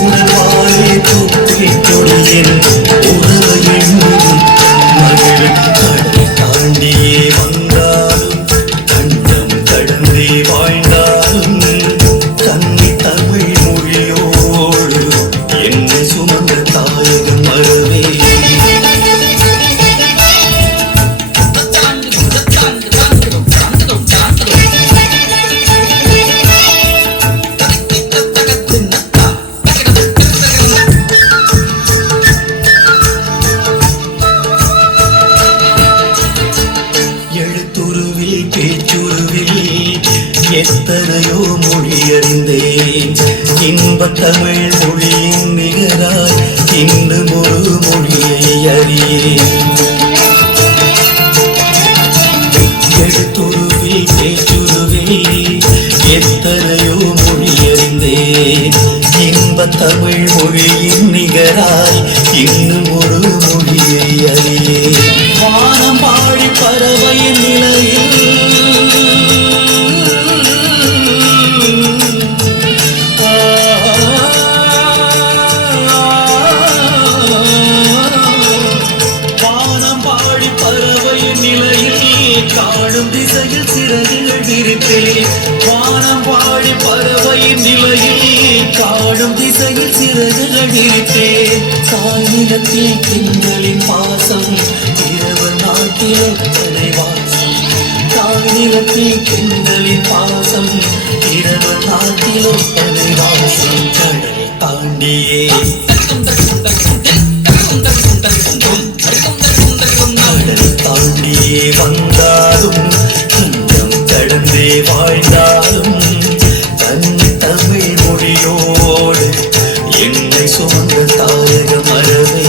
உணர்வாரே தொப்பை கொடியின் உணர்வையில் நிமித்தம் மகிழ்வே கடலை தாண்டியே வந்தாலும் கண்டம் கடந்தே வாழ்ந்தாலும் கன்னி தமிழ் மொழியோடு என்னை சுமந்த தாயகம் மறவே எழுத்துருவில் பேச்சுருவில் எத்தனையோ மொழி அறிந்தேன் இன்பத் தமிழ் மொழியின் நிகராய் இன்னும் ஒரு மொழியை அறியேன் எழுத்துருவில் பேச்சுருவில் எத்தனையோ மொழி அறிந்தேன் இன்பத் தமிழ் மொழியின் நிகராய் இன்னும் ஒரு மொழியை அறியேன் வானம் பாடி பறவையின் நிலையில் வானம் பாடி பறவையின் நிலையில் காணும் திசையில் சிறகுகள் விரித்தேன் வானம் பாடி பறவையின் நிலையில் காணும் திசையில் சிறகுகள் விரித்தேன் காய்நிலத்தில் திங்களின் பாசம் இரவு நாட்டில் வாசம் காய்நிலத்தில் திங்களின் பாசம் இரவு நாட்டில் வாசம் கடல் தாண்டியே கடல் தாண்டியே வந்தாலும் கண்டம் கடந்தே வாழ்ந்தாலும் கன்னி தமிழ் மொழியோடு என்னை சுமந்த தாயகம் மறவே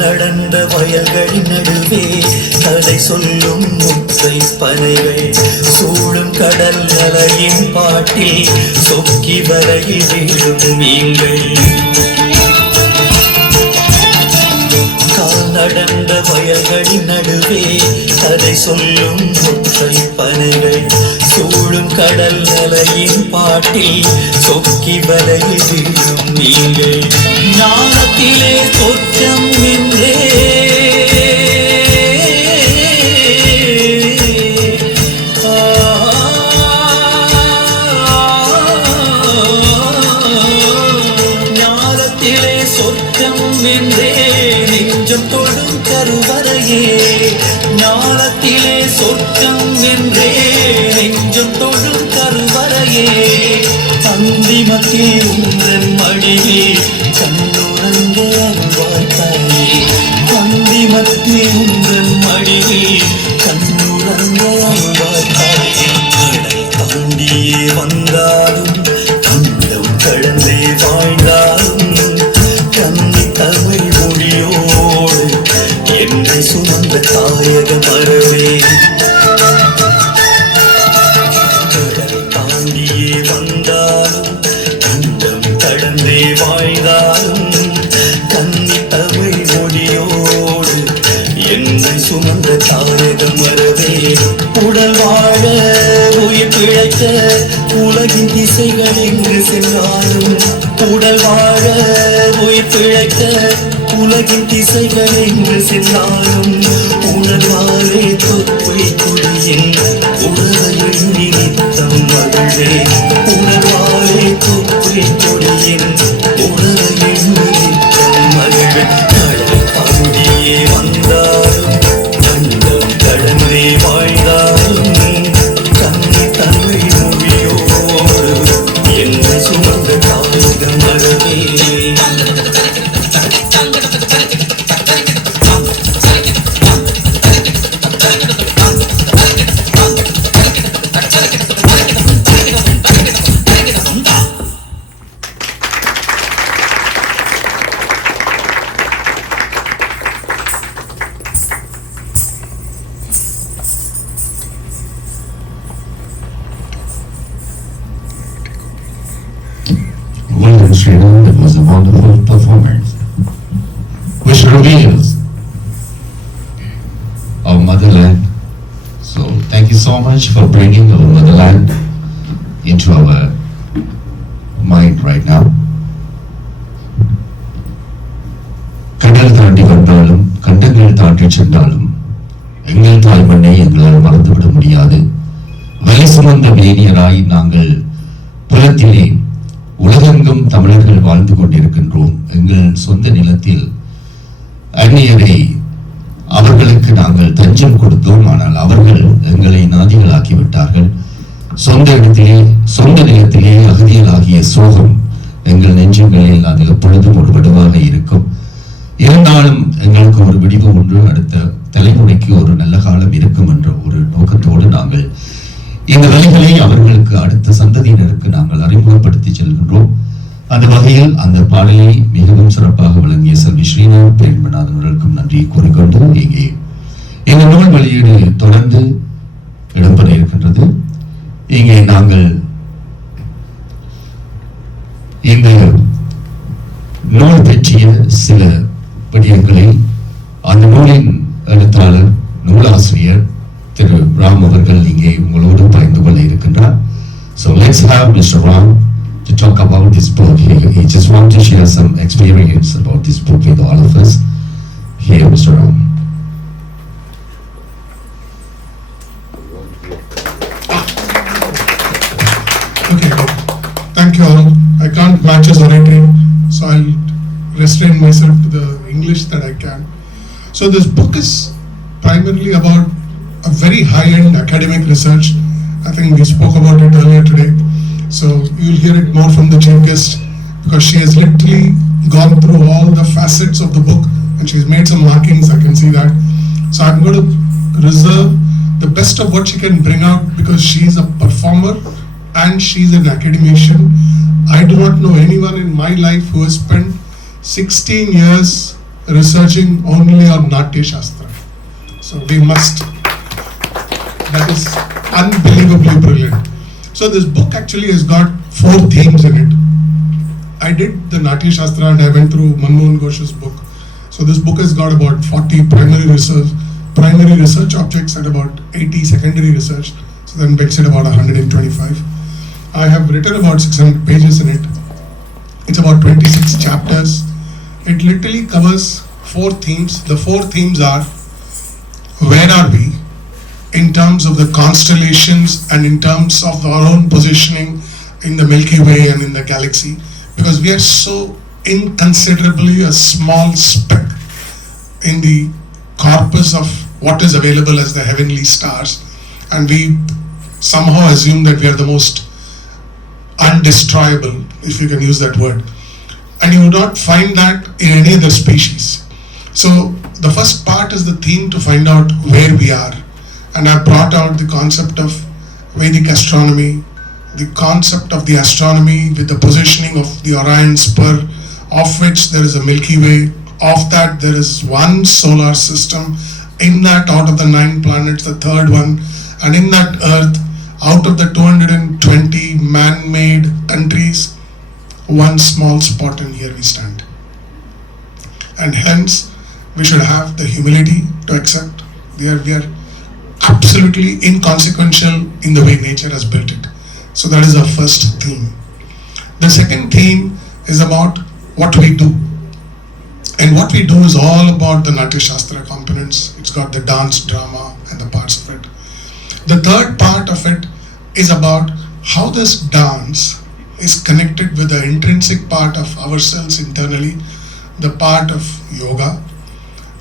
நடந்த வயல்களின் நடுவே கதை சொல்லும் முத்தை பனைகள் சூழும் கடல் அலையின் பாட்டில் சொக்கி வரையில் வீழும் மீன்கள் நடந்த வயல்களின் நடுவே கதை சொல்லும் முத்தை பனைகள் சூழும் கடல் அலையின் பாட்டில் சொக்கி வலையில் விழும் நீங்கள் ஞானத்திலே சொர்க்கம் என்றே ஞானத்திலே சொர்க்கம் என்றே நெஞ்சம் தொடும் கருவறையே ஞானத்திலே சொர்க்கம் என்றே நெஞ்சம் தொடும் கருவறையே அந்திமத்தில் உங்கள் மடியே கண்ணுறங்க அருள்வாய் தாயே அந்திமத்தில் உங்கள் மடியே கண்ணுறங்க அருள்வாய் தாயே கடல் தாண்டியே வந்தாலும் கண்டம் கடந்தே வாழ்ந்தாலும் கன்னி தமிழ் மொழியோடு என்னை சுமந்த தாயக மரவே கடல் தாண்டியே வந்தாலும் கண்டம் கடந்தே வாழ்ந்தாலும் கன்னி தமிழ் மொழியோடு என்னை சுமந்த தாயக மரவே உடல் வாழ உயிர் பிழைக்க உலகின் திசைகள் எங்கு சென்றாலும் உடல் வாழ உயிர் பிழைக்க உலகின் திசைகள் எங்கு சென்றாலும் உணர்வாரே தொப்பை கொடியின் உறவையில் நினைத்தம் மகிழ்வே உணர்வாரே தொப்பை கொடியின் உறவையில் நினைத்தம் மகிழ்வே கடல் தாண்டியே வந்தாலும் கண்டம் கடந்தே வாழ்ந்தாலும் கண்ணி தமிழ் மொழியோடு என்னை சுமந்த தாயக மரவே Well done, Srinu. It was a wonderful performance, which reveals our motherland. So, thank you so much for bringing our motherland into our mind right now. கடல் தாண்டி வந்தாலும் கண்டங்கள் தாண்டி சென்றாலும் எங்கள் தாய் மண்ணை எங்களால் மறந்துவிட முடியாது. வலி சுமந்த வேணியராய் நாங்கள் புலத்திலே உலகெங்கும் தமிழர்கள் வாழ்ந்து கொண்டிருக்கின்றோம். எங்கள் சொந்த நிலத்தில் அந்நியரை அவர்களுக்கு நாங்கள் தஞ்சம் கொடுத்தோம். ஆனால் அவர்கள் எங்களை நாதிகளாக்கி விட்டார்கள். சொந்த இடத்திலே சொந்த நிலத்திலே அகதிகளாகிய சோகம் எங்கள் நெஞ்சங்களில் அது எப்பொழுதும் ஒரு விடுவாக இருக்கும். இருந்தாலும் எங்களுக்கு ஒரு விடிவு ஒன்று, அடுத்த தலைமுறைக்கு ஒரு நல்ல காலம் இருக்கும் என்ற ஒரு நோக்கத்தோடு நாங்கள் இந்த வழிகளை அவர்களுக்கு அடுத்த சந்ததியினருக்கு நாங்கள் அறிமுகப்படுத்தி செல்கின்றோம். அந்த வகையில் அந்த பாடலை மிகவும் சிறப்பாக வழங்கிய செல்வி ஸ்ரீநாத் பிரேமநாதன் அவர்களுக்கும் நன்றியை கூறிக்கொண்டு இங்கே இந்த நூல் வெளியீடு தொடர்ந்து இடம்பெற இருக்கின்றது. இங்கே நாங்கள் இந்த நூல் பற்றிய சில விடயங்களை அந்த நூலின் எழுத்தாளர் நூலாசிரியர் திரு ராம் அவர்கள் இங்கே உங்களோடு பகிர்ந்து கொள்ள இருக்கின்றார். So let's have Mr. Ram to talk about this book. He just want to share some experience about this book with all of us. Here, Mr. Ram. Okay, thank you all. I can't match his oratory, so I'll restrain myself to the English that I can. So this book is primarily about a very high-end academic research. I think we spoke about it earlier today. So you'll hear it more from the chief guest because she has literally gone through all the facets of the book and she's made some markings, I can see that. So I'm going to reserve the best of what she can bring out because she's a performer and she's an academician. I do not know anyone in my life who has spent 16 years researching only on Natya Shastra. So we must. That is unbelievably brilliant. So this book actually has got 4 themes in it. I did the Natya Shastra and I went through Manmohan Ghosh's book. So this book has got about 40 primary research objects and about 80 secondary research. So then makes it about 125. I have written about 600 pages in it. It's about 26 chapters. It literally covers 4 themes. The 4 themes are: where are we in terms of the constellations and in terms of our own positioning in the Milky Way and in the galaxy, because we are so inconsiderably a small speck in the corpus of what is available as the heavenly stars, and we somehow assume that we are the most undestroyable, if you can use that word, and you would not find that in any other species. So the first part is the theme to find out where we are, and I brought out the concept of Vedic astronomy, the concept of the astronomy with the positioning of the Orion spur, of which there is a Milky Way, of that there is one solar system, in that out of the 9 planets, the third one, and in that Earth, out of the 220 man-made countries, one small spot, and here we stand. And hence, we should have the humility to accept we are absolutely inconsequential in the way nature has built it. So that is our first theme. The second theme is about what we do. And what we do is all about the Natya Shastra components. It's got the dance, drama, and the parts of it. The third part of it is about how this dance is connected with the intrinsic part of ourselves internally, the part of yoga,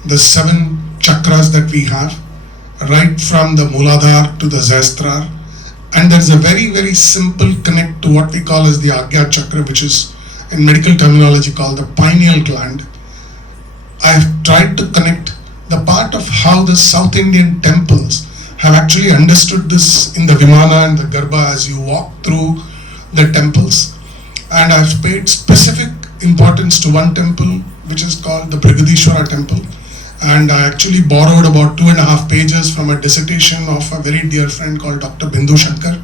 the 7 chakras that we have, right from the Muladhara to the Zastrar. And there is a very, very simple connect to what we call as the Agya chakra, which is in medical terminology called the pineal gland. I have tried to connect the part of how the South Indian temples have actually understood this in the Vimana and the Garbha as you walk through the temples. And I've paid specific importance to one temple which is called the Brigadishwara temple. And I actually borrowed about 2.5 pages from a dissertation of a very dear friend called Dr. Bindu Shankar.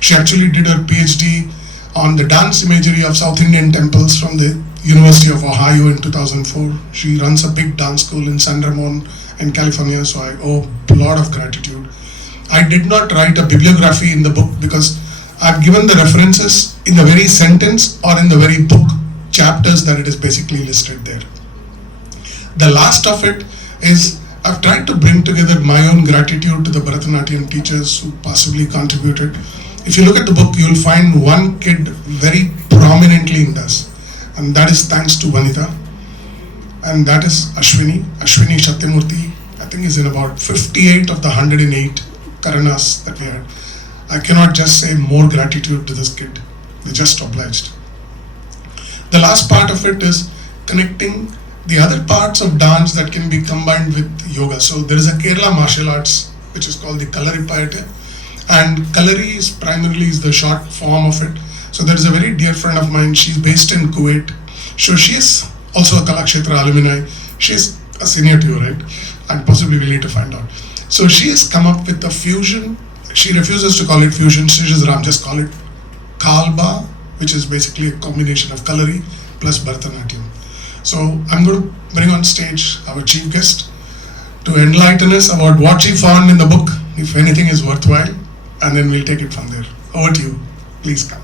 She actually did her PhD on the dance imagery of South Indian temples from the University of Ohio in 2004. She runs a big dance school in San Ramon in California, so I owe a lot of gratitude. I did not write a bibliography in the book because I've given the references in the very sentence or in the very book chapters that it is basically listed there. The last of it is I've tried to bring together my own gratitude to the Bharatanatyam teachers who possibly contributed. If you look at the book, you'll find one kid very prominently in this, and that is thanks to Vanita, and that is Ashwini Satyamurthy. I think is in about 58 of the 108 Karanas that we had. I cannot just say more gratitude to this kid. They just obliged. The last part of it is connecting the other parts of dance that can be combined with yoga. So there is a Kerala martial arts which is called the Kalari Payate, and Kalari is primarily the short form of it. So there is a very dear friend of mine, she's based in Kuwait. So she is also a Kalakshetra alumni. She's a senior to you, right? And possibly we'll need to find out. So she has come up with a fusion. She refuses to call it fusion, she just just call it Kalba, which is basically a combination of Kalari plus Bharatanatyam. So I'm going to bring on stage our chief guest to enlighten us about what she found in the book, if anything is worthwhile, and then we'll take it from there. Over to you. Please come.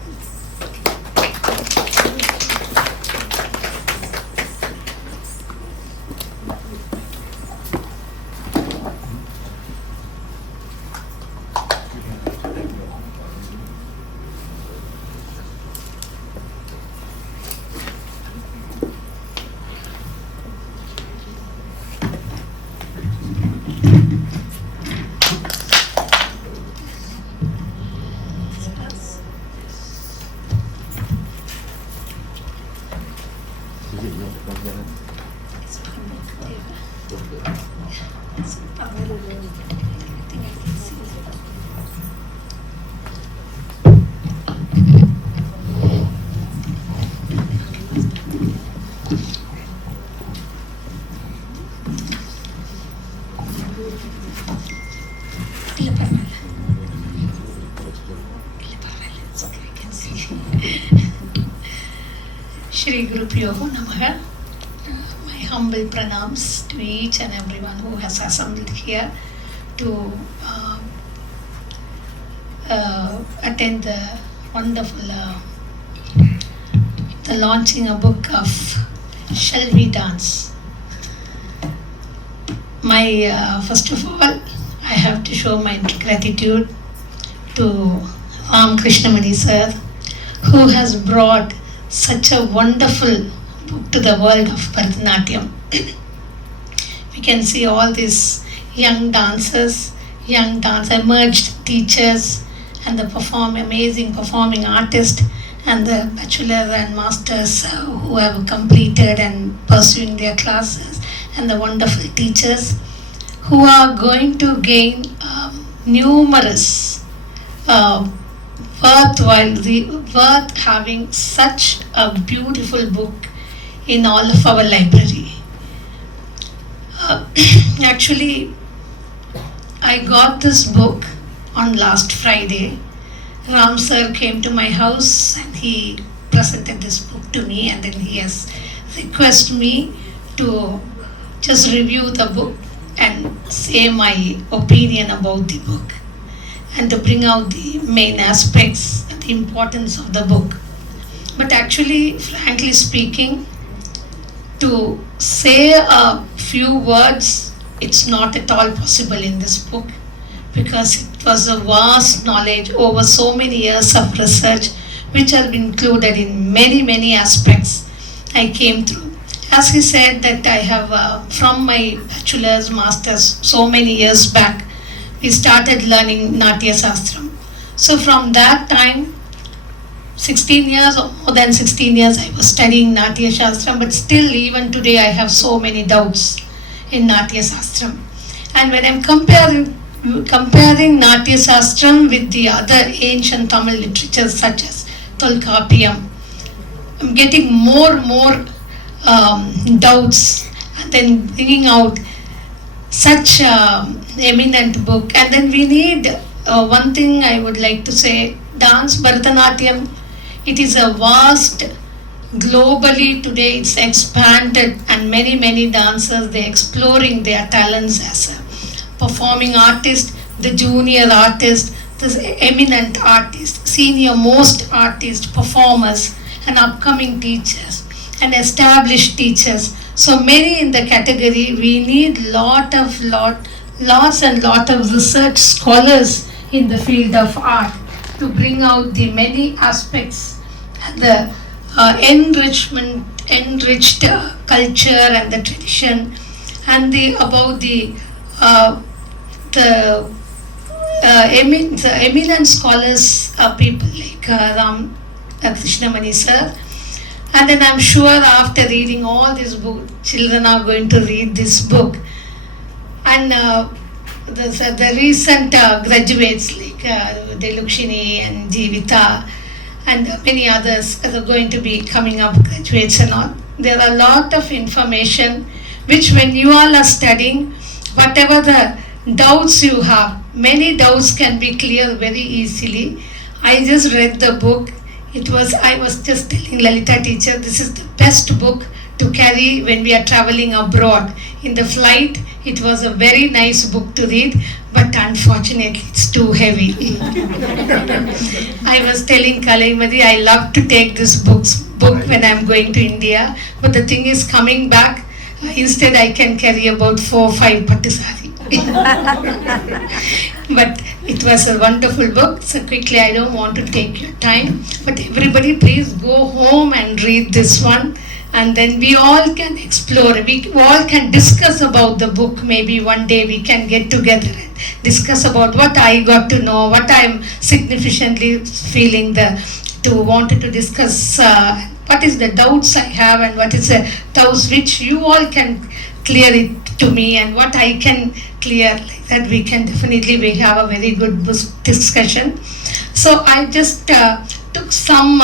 Shri Guru Pyoho Namaha. My humble pranams to each and everyone who has assembled here to attend the wonderful the launching a book of Shall We Dance. My first of all, I have to show my gratitude to Ram Krishnamani sir, who has brought such a wonderful book to the world of Bharatanatyam. We can see all these young dancers, emerged teachers, and the amazing performing artists, and the bachelor and masters who have completed and pursuing their classes, and the wonderful teachers who are going to gain numerous worth having such a beautiful book in all of our library. Actually, I got this book on last Friday. Ram sir came to my house and he presented this book to me, and then he has requested me to just review the book and say my opinion about the book and to bring out the main aspects and the importance of the book. But actually, frankly speaking, to say a few words, it's not at all possible in this book, because it was a vast knowledge over so many years of research which have been included in many aspects I came through. As he said that I have from my bachelor's, master's so many years back, we started learning Natya Shastram. So from that time, 16 years or more than 16 years I was studying Natya Shastram, but still even today I have so many doubts in Natya Shastram. And when I'm comparing Natya Shastram with the other ancient Tamil literatures such as Tolkapiyam, I'm getting more doubts, and then bringing out such eminent book. And then we need one thing I would like to say, dance, Bharatanatyam, it is a vast, globally today it's expanded, and many dancers, they're exploring their talents as a performing artist, the junior artist, the eminent artist, senior most artist, performers, and upcoming teachers, and established teachers. So many in the category. We need lots of research scholars in the field of art to bring out the many aspects, the enriched culture and the tradition, and about the eminent scholars, people like Ram Krishnamani sir. And then I'm sure after reading all this book, children are going to read this book. And the recent graduates like Delukshini and Jivita and many others are going to be coming up, graduates and all. There are a lot of information which when you all are studying, whatever the doubts you have, many doubts can be cleared very easily. I just read the book. I was just telling Lalita teacher, this is the best book to carry when we are traveling abroad. In the flight, it was a very nice book to read, but unfortunately, it's too heavy. I was telling Kalai, I love to take this book when I'm going to India, but the thing is coming back, instead I can carry about 4 or 5 pattu sari. But it was a wonderful book. So quickly, I don't want to take your time, but everybody please go home and read this one, and then we all can explore, we all can discuss about the book. Maybe one day we can get together and discuss about what I got to know, what I'm significantly feeling wanted to discuss, what is the doubts I have, and what is the doubts which you all can clear it to me, and what I can clear, like that we have a very good discussion. So I just took some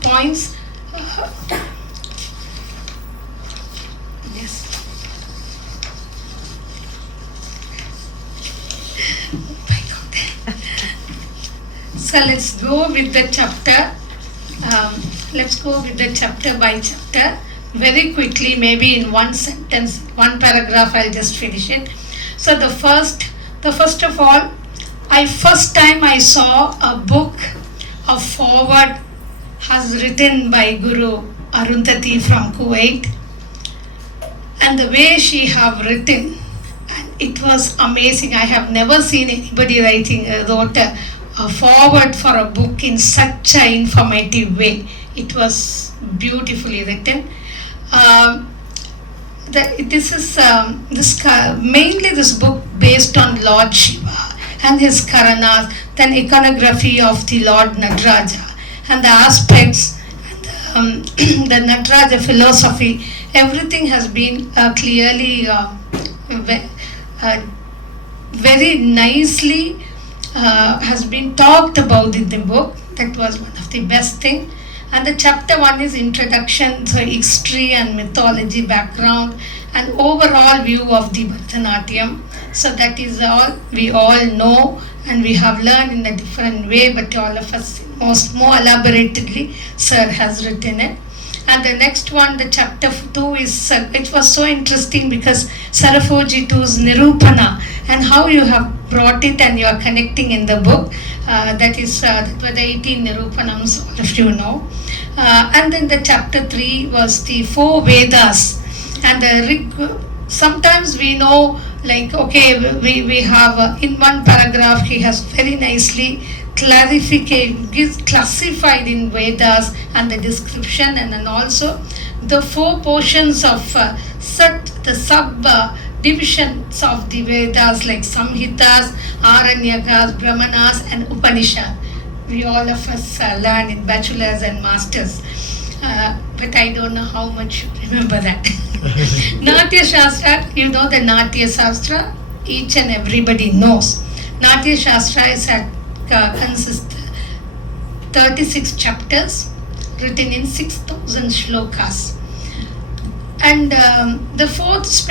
points. Yes. So let's go with the chapter. Let's go with the chapter by chapter. Very quickly, maybe in one sentence, one paragraph, I'll just finish it. So the first of all, First time I saw a book of forward has written by Guru Arundhati from Kuwait, and the way she have written, and it was amazing. I have never seen anybody wrote a forward for a book in such an informative way. It was beautifully written. Mainly this book based on Lord Shiva and his Karanas, then iconography of the Lord Nataraja and the aspects and the Nataraja philosophy. Everything has been clearly very nicely has been talked about in the book. That was one of the best thing. And the chapter 1 is introduction, so history and mythology background and overall view of the Bharatanatyam. So that is all we all know and we have learned in a different way, but all of us more elaboratedly Sir has written it. And the next one, the chapter 2 is, it was so interesting because Sarafoji 2's Nirupana and how you have brought it and you are connecting in the book. That were the 18 Nirupanams, all of you know. And then the chapter 3 was the 4 Vedas. And sometimes we know, like, okay, we have in one paragraph he has very nicely classified in Vedas and the description, and then also the 4 portions of the sub divisions of the Vedas, like Samhitas, Aranyakas, Brahmanas and Upanishad. We all of us learn in bachelors and masters, but I don't know how much you remember that. Natya Shastra, you know the Natya Shastra, each and everybody knows. Natya Shastra is consists 36 chapters written in 6,000 shlokas. And the fourth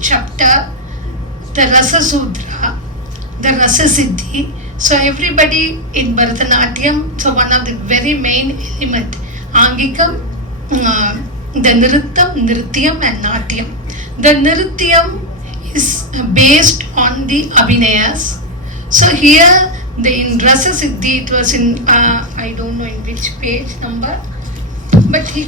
chapter, the Rasa Sudra, the Rasa Siddhi. So everybody in Bharatanatyam, so one of the very main element, Angikam, the Nrityam and Natyam. The Nrityam is based on the Abhinayas. So here, in Rasa Siddhi, it was in, I don't know in which page number, but he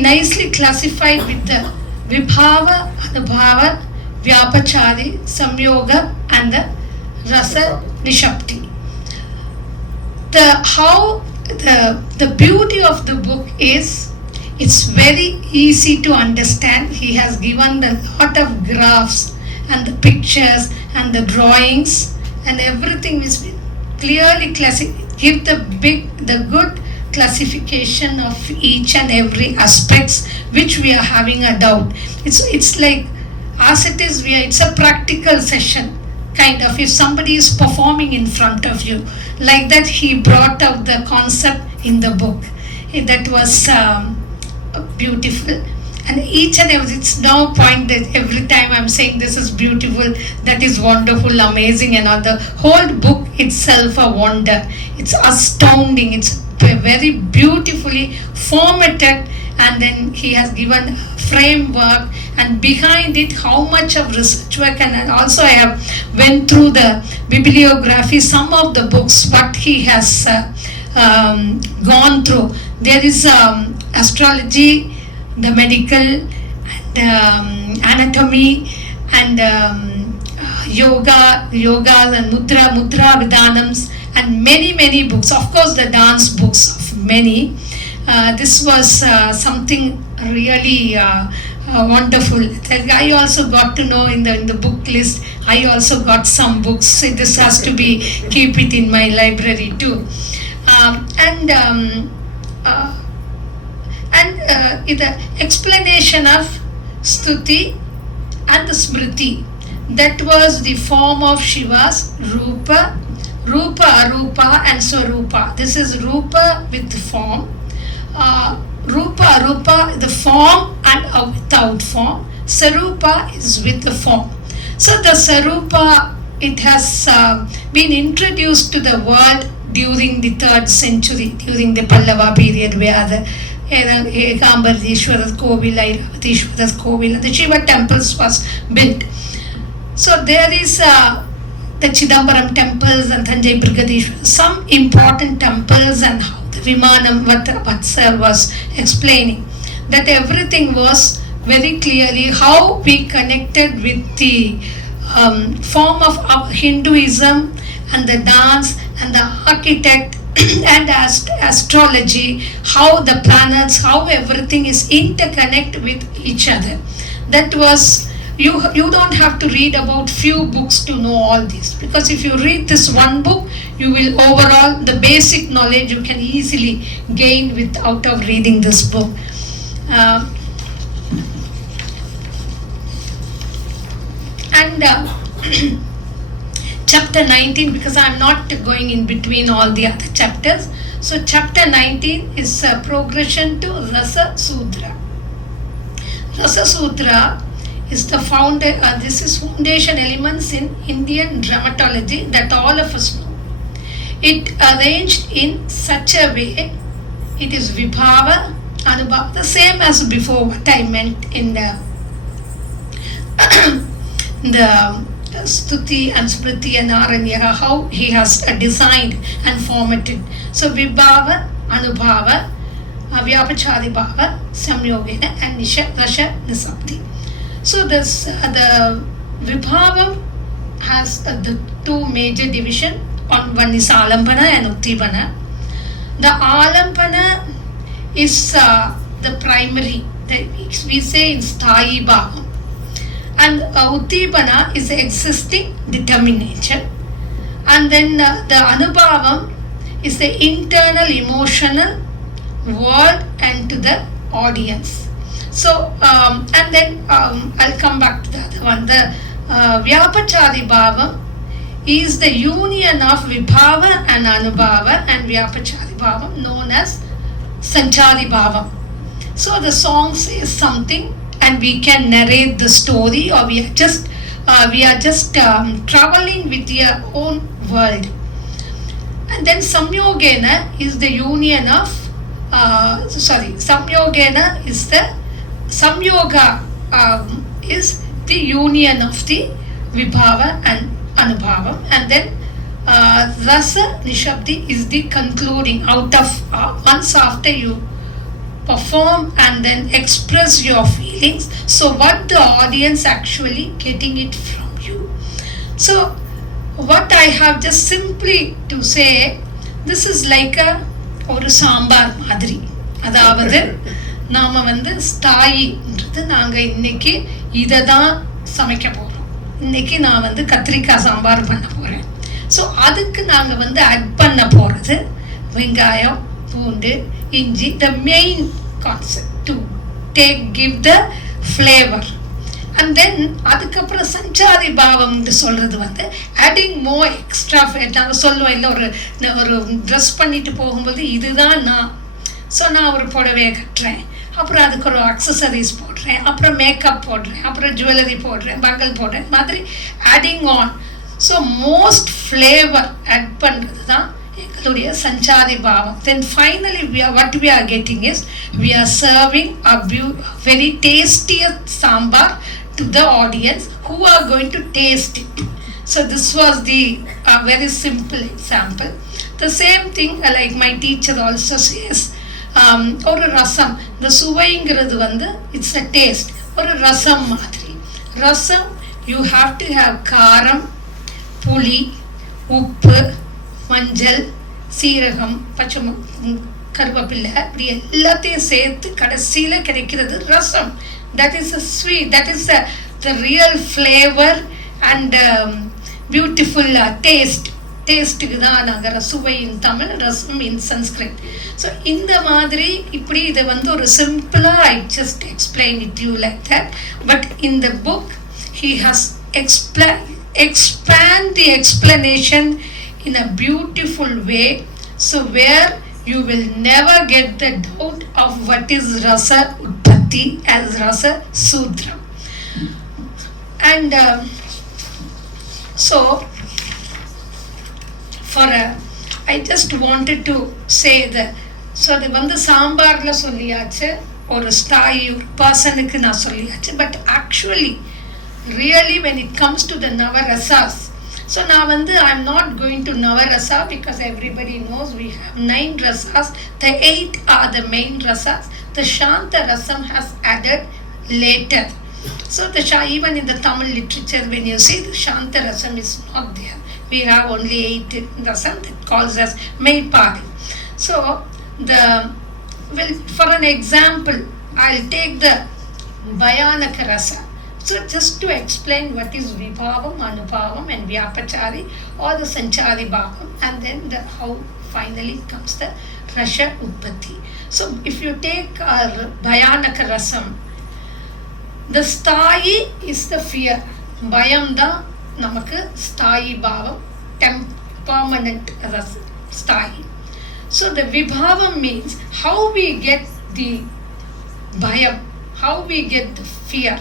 nicely classified with the Vibhava, Anubhava, Vyapachari, Samyoga and the Rasa Nishapti. The beauty of the book is, it's very easy to understand. He has given a lot of graphs and the pictures and the drawings and everything is clearly give the good classification of each and every aspects which we are having a doubt. It's like, as it is, it's a practical session kind of. If somebody is performing in front of you, like that, he brought out the concept in the book. That was beautiful. And each and every, it's no point that every time I'm saying this is beautiful, that is wonderful, amazing, and the whole book itself a wonder. It's astounding. It's very beautifully formatted, and then he has given a framework, and behind it how much of research work. And also I have went through the bibliography, some of the books, what he has gone through. There is astrology, the medical, and anatomy, and yoga and mudra vidhanams, and many books. Of course, the dance books of many. This was something really wonderful. I also got to know in the book list. I also got some books. So this has to be keep it in my library too. The explanation of Stuti and the Smriti, that was the form of Shiva's Rupa, Arupa and Swarupa. This is Rupa with the form, Rupa, the form and without form. Sarupa is with the form. So the Sarupa, it has been introduced to the world during the 3rd century, during the Pallava period, where the Ekambardishwara's Kovil, Airavadishwara's Kovil, and the Shiva temples was built. So there is the Chidambaram temples and Thanjai Brigadeshwar, some important temples, and how the Vimanam, what sir was explaining, that everything was very clearly how we connected with the form of Hinduism and the dance and the architect and astrology, how the planets, how everything is interconnect with each other. That was, you don't have to read about few books to know all this, because if you read this one book, you will overall, the basic knowledge you can easily gain out of reading this book. And chapter 19, because I am not going in between all the other chapters. So chapter 19 is a progression to Rasa Sutra. Rasa Sutra is the this is foundation elements in Indian dramatology that all of us know. It arranged in such a way, it is Vibhava, Anubhava, the same as before what I meant in the Stuti and Smriti and Aranyaka, how he has designed and formatted. So Vibhava, Anubhava, Vyapachari Bhava, Samyogena and Rasha Nisabdi. So this the Vibhava has the two major division. One is Alambana and Uttipana. The Alambana is the primary, we say in Sthayi Bhava. And Uttipana is the existing determination. And then the Anubhavam is the internal emotional world and to the audience. So, and then I'll come back to the other one. The Vyapachari Bhavam is the union of Vibhava and Anubhava and Vyapachari Bhavam, known as Sanchari Bhavam. So the song says something and we can narrate the story, or we are just traveling with your own world. And then Samyogena is the union of Samyogena is the Samyoga is the union of the Vibhava and Anubhava, and then Rasa Nishabdi is the concluding out of once after you perform and then express your feelings. So what the audience actually getting it from you. So what I have just simply to say, this is like ஒரு சாம்பார் மாதிரி. அதாவது நாம ஸ்தாயின்றது நாங்கள் இன்னைக்கு இதை தான் சமைக்க போகிறோம். இன்னைக்கு நான் கத்திரிக்காய் சாம்பார் பண்ண போகிறேன். ஸோ அதுக்கு நாங்கள் ஆட் பண்ண போகிறது வெங்காயம், பூண்டு, இஞ்சி, the main concept to give the flavor. And then அதுக்கப்புறம் சஞ்சாரி பாவம்னு சொல்கிறது adding more extra நாங்கள் சொல்லுவோம் இல்லை, ஒரு ட்ரெஸ் பண்ணிட்டு போகும்போது இதுதான் நான். ஸோ நான் ஒரு புடவையை கட்டுறேன், அப்புறம் அதுக்கு ஒரு அக்சசரிஸ் போடுறேன், அப்புறம் மேக்கப் போடுறேன், அப்புறம் ஜுவல்லரி போடுறேன், பங்கல் போடுறேன் மாதிரி adding on. So most flavour add பண்ணுறது தான் எங்களுடைய சஞ்சாரி பாவம். Then finally what we are getting is we are serving a very tastiest sambar to the audience who are going to taste it. So this was the very simple example. The same thing like my teacher also says, ஒரு ரசம், the சுவைங்கிறது it's a taste. ஒரு ரசம் மாதிரி. ரசம் you have to have காரம், புளி, உப்பு, மஞ்சள், சீரகம், பச்சை கருவேப்பிலை, இப்படி எல்லாத்தையும் சேர்த்து கடைசியில் கிடைக்கிறது ரசம். That is a sweet, that is the real flavor and beautiful taste. டேஸ்ட்டுக்கு தான் நாங்கள் சுவை இன் தமிழ், ரசம் இன் சன்ஸ்கிரிட். ஸோ இந்த மாதிரி இப்படி இதை ஒரு சிம்பிளாக I just explain it you like that. But in the book he has expand the explanation in a beautiful way, so where you will never get the doubt of what is Rasa Utpatti as Rasa Sutra. And so I just wanted to say that, so அது சாம்பார்ல சொல்லியாச்சு, ஒரு ஸ்தாயி பர்சனுக்கு நான் சொல்லியாச்சு. But actually really when it comes to the Navarasas, So now I'm not going to Navarasa because everybody knows we have 9 rasas. The 8 are the main rasas. The Shanta rasam has added later. So even in the Tamil literature, when you see the Shanta rasam is not there. We have only 8 rasam that calls us Meipari. So for an example, I'll take the Bhayanaka rasa. So just to explain what is Vibhavam, Anubhavam and Vyapachari or the Sanchari Bhavam, and then how finally comes the Rasha Utpatti. So if you take Bhayanaka rasam, the Sthayi is the fear. Bhayam da namakku Sthayi Bhavam, permanent Sthayi. So the Vibhavam means how we get the Bhayam, how we get the fear.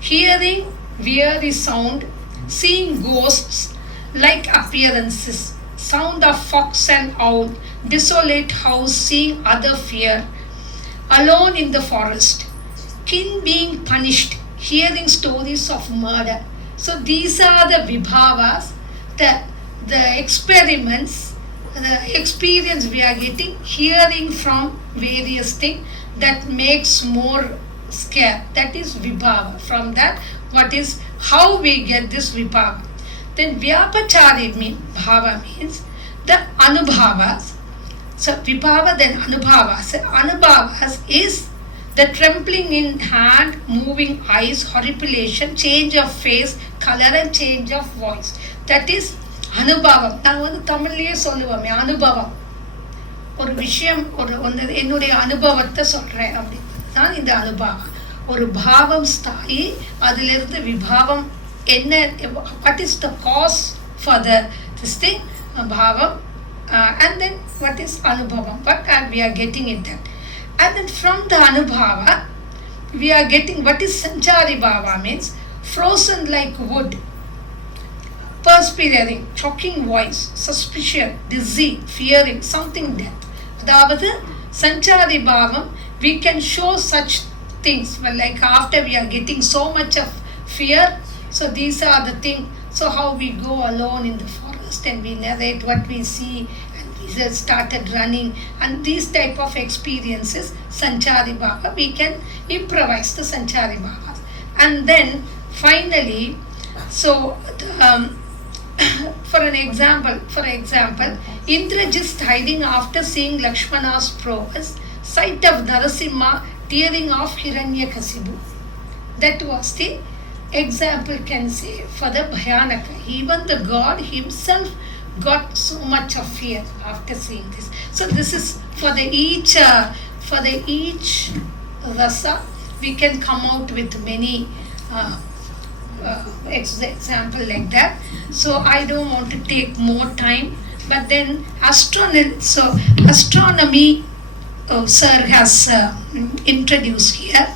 Hearing weary sound, seeing ghosts like appearances, sound of fox and owl, desolate house, seeing other fear, alone in the forest, kin being punished, hearing stories of murder. So these are the vibhavas, the experiments, the experience we are getting, hearing from various things that makes more scare. That is vibhava. From that, how we get this vibhava. Then vyapachari bhava means the anubhavas. So vibhava, then anubhavas. Anubhavas is the trembling in hand, moving eyes, horripilation, change of face, color and change of voice. That is அனுபவம். நான் தமிழ்லயே சொல்லுவோமே அனுபவம், ஒரு விஷயம் என்னுடைய அனுபவத்தை சொல்றேன் அப்படின்னு தான் இந்த அனுபவம். ஒரு பாவம் ஸ்தாயி, அதிலிருந்து விபாவம் என்ன, what is the cause for this thing, bhavam, and then what is anubhavam, but we are getting it then. And then from the anubhava we are getting what is sanchari bhava, means frozen like wood, perspiring, choking voice, suspicion, dizzy, fearing, something death. அதாவது sanchari bhavam, we can show such things, well, like after we are getting so much of fear, so these are the things. So how we go alone in the forest and we narrate what we see, and we just started running, and these type of experiences, sanchari bhava, we can improvise the sanchari bhava. And then finally, so for example, Indrajit hiding after seeing Lakshmana's prowess, sight of Narasimha tearing off Hiranyakasipu. That was the example, can say, for the Bhayanaka. Even the god himself got so much of fear after seeing this. So this is for the each rasa we can come out with many example like that. So I don't want to take more time, but then astronomy sir has introduced here.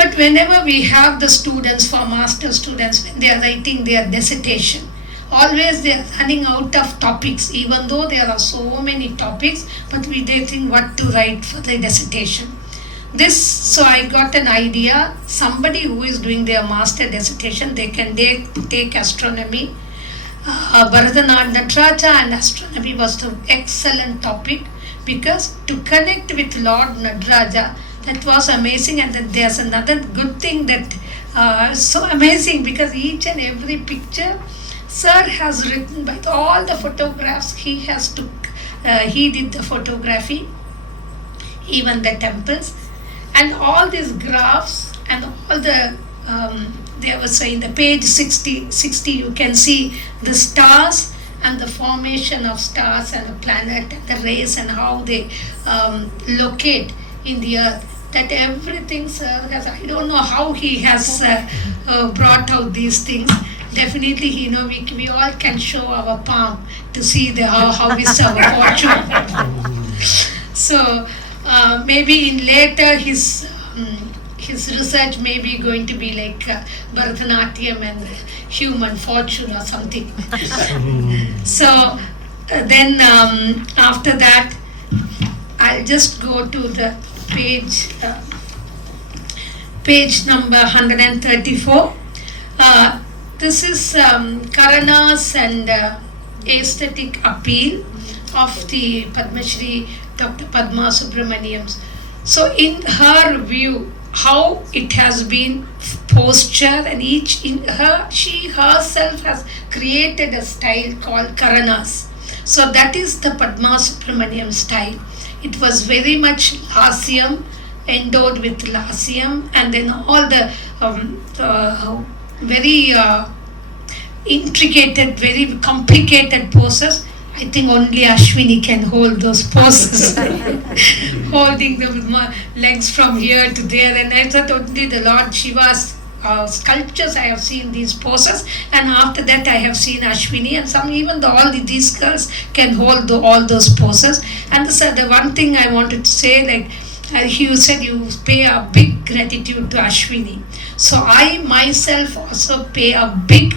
But whenever we have the students, for master students, when they are writing their dissertation, always they are running out of topics, even though there are so many topics, but they think what to write for the dissertation. So I got an idea, somebody who is doing their master dissertation, they can take astronomy. Bharatanath Nataraja and astronomy was the excellent topic, because to connect with Lord Nataraja, that was amazing. And then there's another good thing that so amazing, because each and every picture sir has written by all the photographs he did the photography, even the temples. And all these graphs and all the there was in the page 60 you can see the stars and the formation of stars and the planet and the rays and how they locate in the earth. That everything sir has, I don't know how he has brought out these things. Definitely, we all can show our palm to see how is our fortune. So maybe in later his research may be going to be like Bharatanatyam and human fortune or something. So then after that I'll just go to the page number 134. This is Karana's and aesthetic appeal of the Padma Shri Dr. Padma Subramaniam. So in her view, how it has been posture, and each in her, she herself has created a style called Karanas. So that is the Padma Subramaniam style. It was very much Lasiyam, endowed with Lasiyam, and then all the very intricate, very complicated poses. I think only Ashwini can hold those poses, holding the legs from here to there. And I thought only the Lord Shiva's sculptures I have seen these poses, and after that I have seen Ashwini, and some even these girls can hold all those poses. And the one thing I wanted to say, like you said, you pay a big gratitude to Ashwini. So I myself also pay a big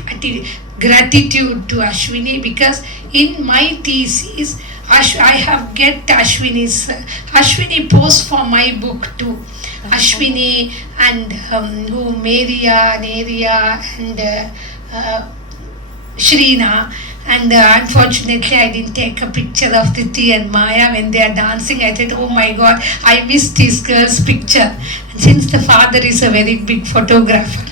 gratitude to Ashwini, because in my thesis I have get Ashwini post for my book too. Ashwini and Neria and Shrina. And unfortunately, I didn't take a picture of Titi and Maya when they are dancing. I said, oh my God, I missed this girl's picture. And since the father is a very big photographer.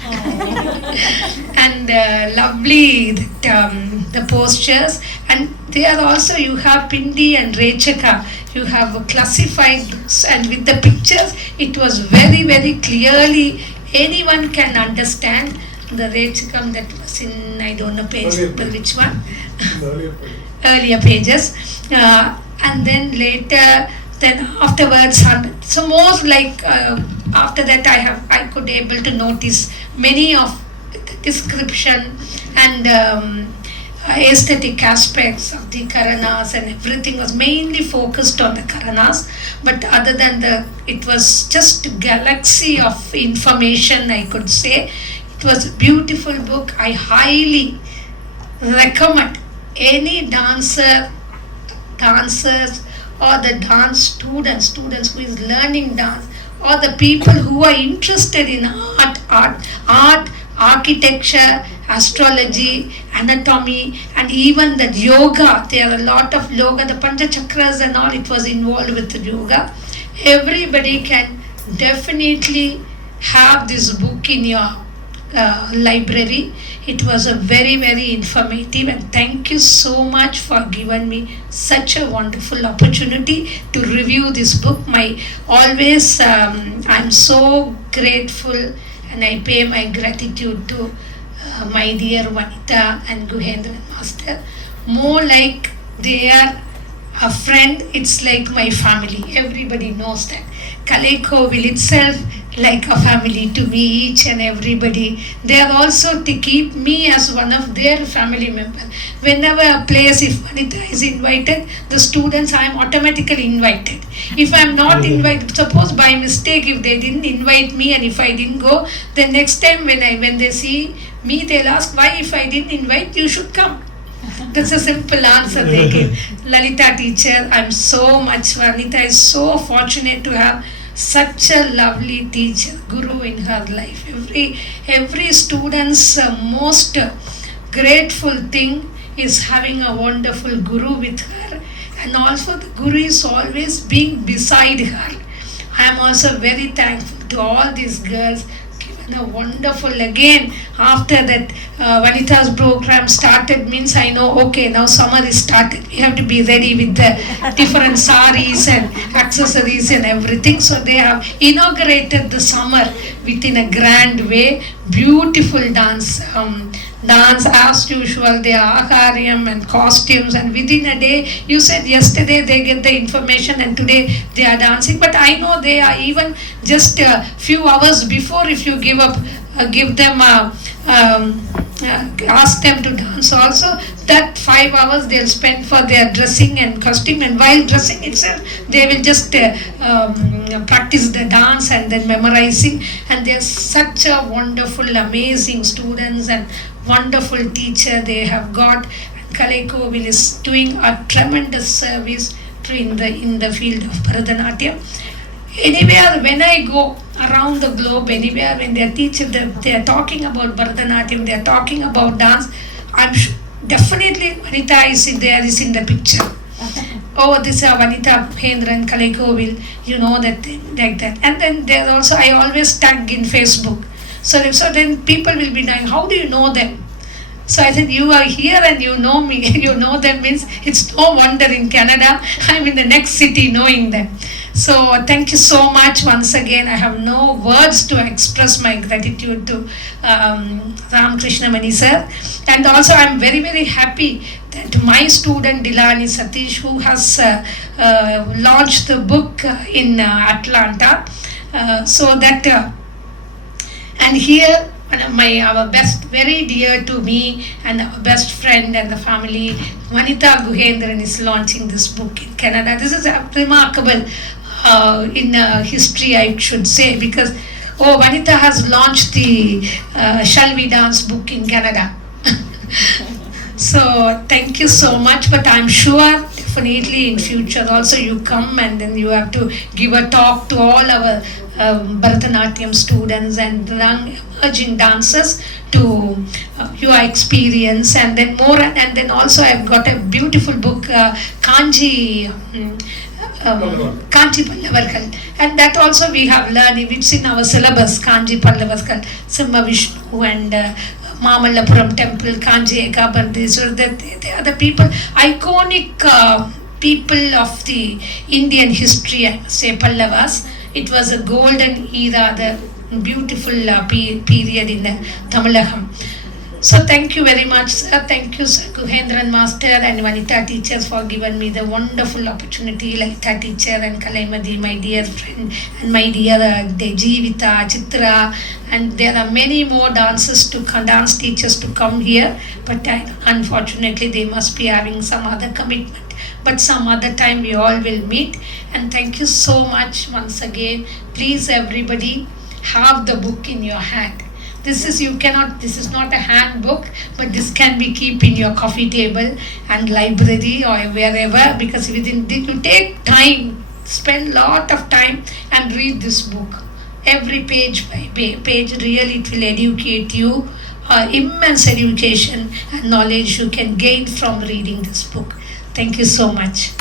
And lovely the postures. And they are also, you have Pindi and Rechaka. You have classified those, and with the pictures, it was very, very clearly, anyone can understand. The Rechakam that was in, I don't know page, which one? Earlier pages. And then later, then afterwards, so most like after that I could able to notice many of the description and aesthetic aspects of the Karanas, and everything was mainly focused on the Karanas. But other than it was just a galaxy of information, I could say. It was a beautiful book. I highly recommend any dancers or the dance students who is learning dance, or the people who are interested in art, architecture, astrology, anatomy, and even the yoga. There are a lot of yoga, the Pancha Chakras and all, it was involved with the yoga. Everybody can definitely have this book in your library. It was a very, very informative, and thank you so much for giving me such a wonderful opportunity to review this book. I'm so grateful, and I pay my gratitude to my dear Vanita and Guhendran Master. More like they are a friend, it's like my family. Everybody knows that. Kalai Kovil itself like a family to me, each and everybody. They are also to keep me as one of their family members. Whenever a place, if Vanita is invited, the students, I am automatically invited. If I am not invited, suppose by mistake if they didn't invite me and if I didn't go, then next time when they see me, they'll ask, why if I didn't invite, you should come. That's a simple answer they give. Lalita teacher, I'm so much, Vanita is so fortunate to have such a lovely teacher, guru in her life. Every student's most grateful thing is having a wonderful guru with her, and also the guru is always being beside her. I am also very thankful to all these girls. A wonderful, again after that Vanita's program started, means I know, okay, now summer is started, we have to be ready with the different saris and accessories and everything. So they have inaugurated the summer within a grand way. Beautiful dance as usual, their aharyam and costumes, and within a day, you said yesterday they get the information and today they are dancing. But I know they are even just a few hours before, if you give them ask them to dance also, that 5 hours they'll spend for their dressing and costume, and while dressing itself they will just practice the dance and then memorizing. And they're such a wonderful, amazing students and wonderful teacher they have got. And Kalai Kovil is doing a tremendous service in the field of Bharatanatyam. Anywhere when I go, around the globe, anywhere, when they are teaching, they are talking about Bharatanatyam, they are talking about dance, definitely Vanita is in the picture. Oh, this is Vanita Bhendran, Kalai Kovil, you know that like that. And then there also, I always tag in Facebook. So then people will be knowing, how do you know them? So I said, you are here and you know me, you know them means it's no wonder in Canada, I'm in the next city knowing them. So thank you so much once again. I have no words to express my gratitude to Ram Krishnamani sir. And also I'm very, very happy that my student Dilani Satish, who has launched the book in Atlanta, so that and here our best, very dear to me and our best friend and the family, Vanita Guhendran is launching this book in Canada. This is a remarkable in history, I should say, because Vanita has launched the Shall We Dance book in Canada. So thank you so much, but I'm sure definitely in future also you come and then you have to give a talk to all our Bharatanatyam students and young emerging dancers to your experience, and then more, and then also I've got a beautiful book, Kanji Pallavarkal, and that also we have learned, it's in our syllabus, Kanji Pallavarkal, Simha Vishnu and Mamallapuram temple, Kanji Ekabandi. So that they are the people, iconic people of the Indian history, I must say, Pallavas. It was a golden era, the beautiful period in the Tamilaham. So thank you very much, sir. Thank you, Sir Guhendran Master and Vanita teachers for giving me the wonderful opportunity, like that teacher and Kalaimadi, my dear friend, and my dear Jeevita, Chitra, and there are many more dance teachers to come here, but unfortunately they must be having some other commitment. But some other time we all will meet. And thank you so much once again. Please everybody have the book in your hand. This is not a handbook, but this can be keep in your coffee table and library or wherever, because you take time, spend lot of time and read this book. Every page by page, really it will educate you, immense education and knowledge you can gain from reading this book. Thank you so much.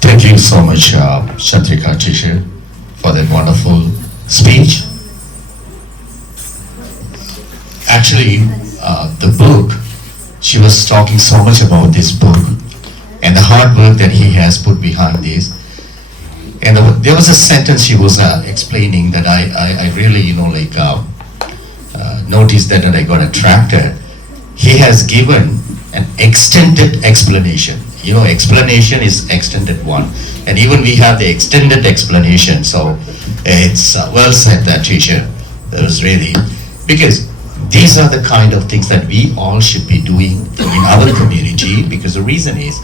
Thank you so much, Chantrika teacher, for that wonderful speech. Actually, the book, she was talking so much about this book and the hard work that he has put behind this. And there was a sentence she was explaining that I really, noticed that and I got attracted. He has given an extended explanation. Explanation is extended one. And even we have the extended explanation. So it's well said, that teacher. That was really, because these are the kind of things that we all should be doing in our community, because the reason is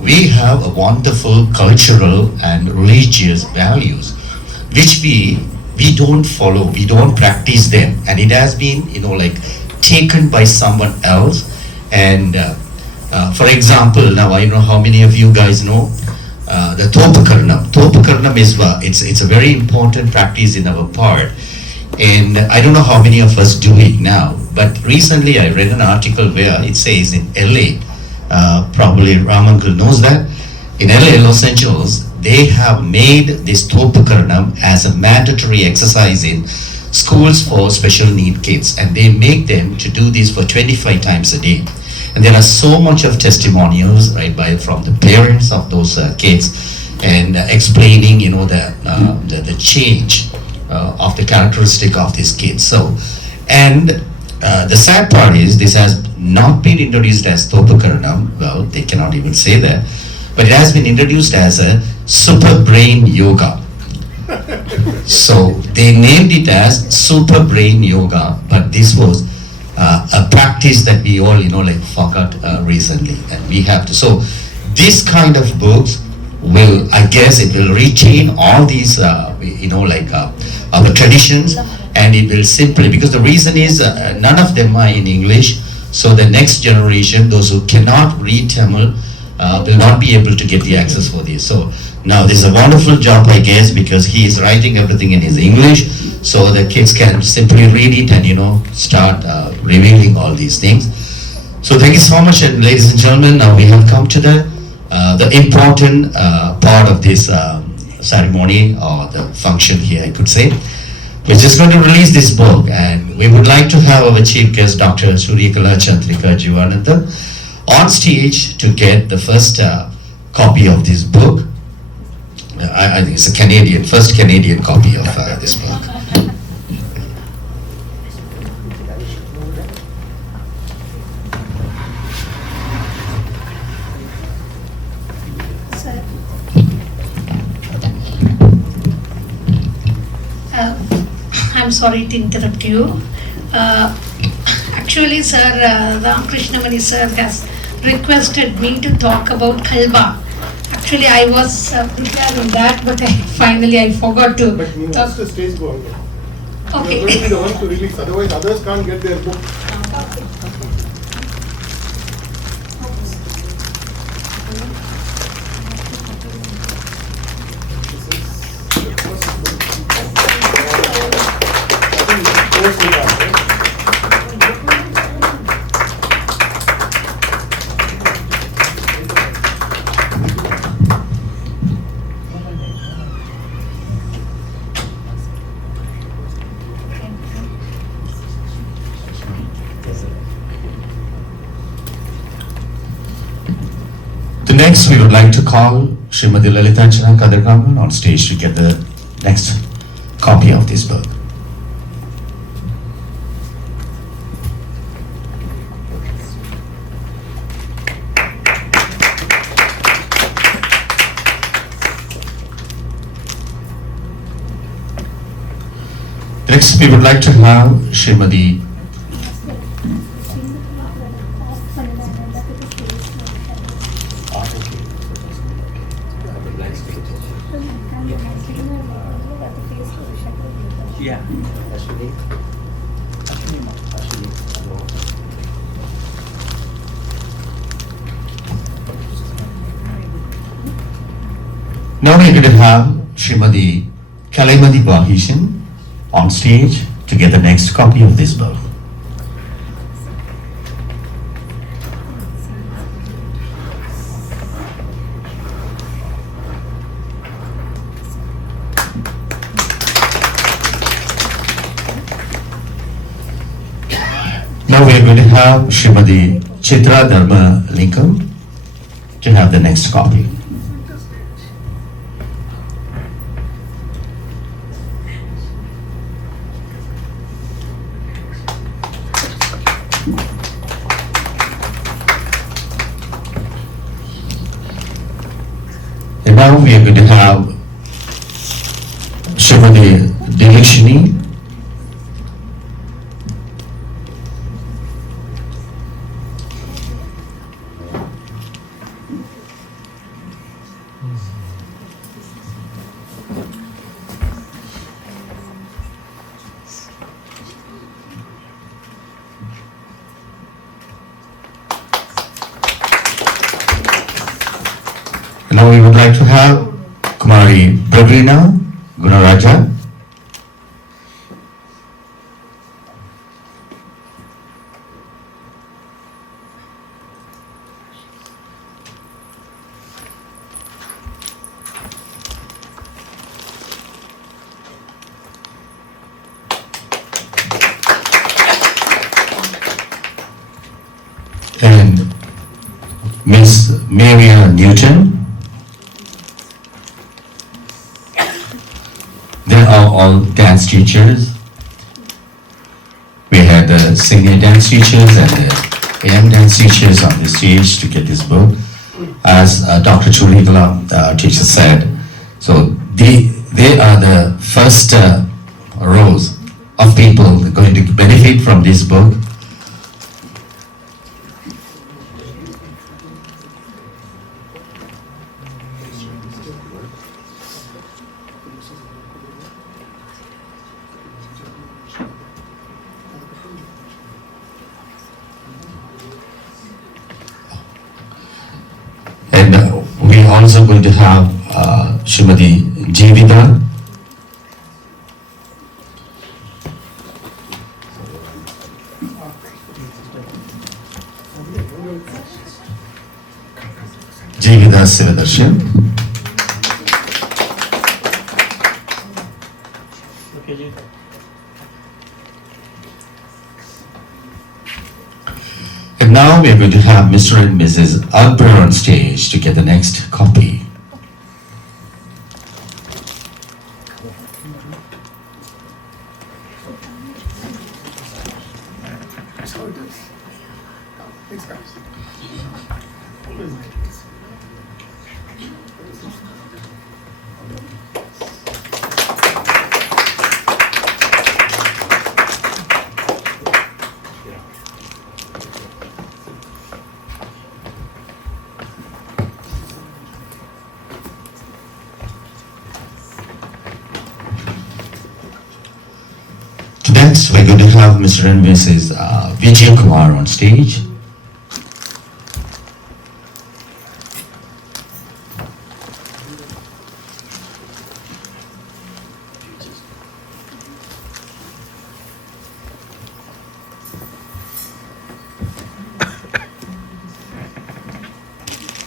we have a wonderful cultural and religious values which we don't follow, we don't practice them, and it has been taken by someone else. And for example, now I don't know how many of you guys know the Thopakarnam. Thopakarnam is it's a very important practice in our part, and I don't know how many of us do it now, but recently I read an article where it says in LA, probably Ramangal knows that, in LA, Los Angeles, they have made this Thopakarnam as a mandatory exercise in schools for special need kids, and they make them to do this for 25 times a day. And there are so much of testimonials, right, from the parents of those kids, and explaining, the change of the characteristic of these kids. So, and the sad part is this has not been introduced as Thopakarnam. Well, they cannot even say that. but it has been introduced as a super brain yoga. So they named it as super brain yoga, but this was a practice that we all, forgot recently, and we have to. So this kind of books will, I guess, it will retain all these, our traditions, and it will simply, because the reason is none of them are in English, so the next generation, those who cannot read Tamil, will not be able to get the access for this. So now this is a wonderful job, I guess, because he is writing everything in his English, so the kids can simply read it and start revealing all these things. So thank you so much, and ladies and gentlemen, now we have come to the important part of this ceremony or the function here, I could say. We're just going to release this book, and we would like to have our chief guest, Dr. Suryakala Chandrika Jivanathan, on stage to get the first copy of this book. I think it's a first Canadian copy of this book. I'm sorry to interrupt you. Actually, sir, Ram Krishnamani sir has requested me to talk about Kalba. Actually, I was prepared on that, but finally I forgot to. But you must the stage go on. Okay. You are going to be the one to release, otherwise others can't get their book. Next, we would like to call Srimati Lalitanjana Kadirgaman on stage to get the next copy of this book. Next, we would like to have Srimati Now we're going to have Srimati Kalai Bahishan on stage to get the next copy of this book. Now we are going to have Srimati Chitra Dharma Lincoln to have the next copy. And now we are going to have Srimati Dilakshini Now we would like to have Kumari Praveena Gunaraja. And Miss Maria Newton. They are all dance teachers. We had the senior dance teachers and the young dance teachers on the stage to get this book. as Dr. Chulitala teacher said, so they are the first rows of people going to benefit from this book. And we are also going to have Srimati Jivida. Jivida Sivadarshan. And now we are going to have Mr. and Mrs. Akbar on stage to get the next copy. Next, we're going to have Mr. and Mrs. Vijay Kumar on stage.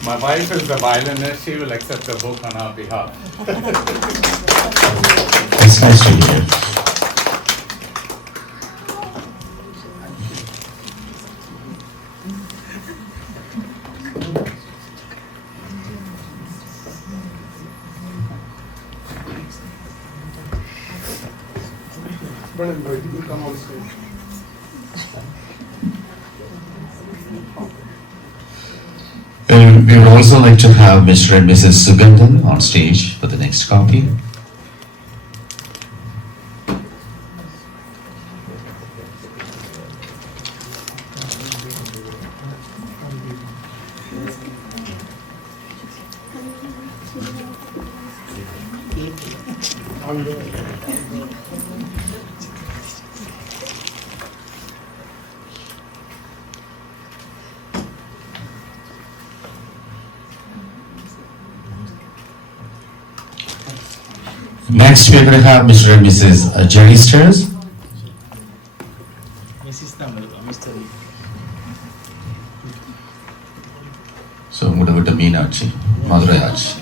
My wife is the violinist, she will accept the book on our behalf. It's nice to hear. Brandon, bro, you come on stage. We would also like to have Mr. and Mrs. Sugandhan on stage for the next copy. Next, we're going to have Mr. and Mrs. Jerry Stairs. So, Mudavutta Meenachi, Madurayachi.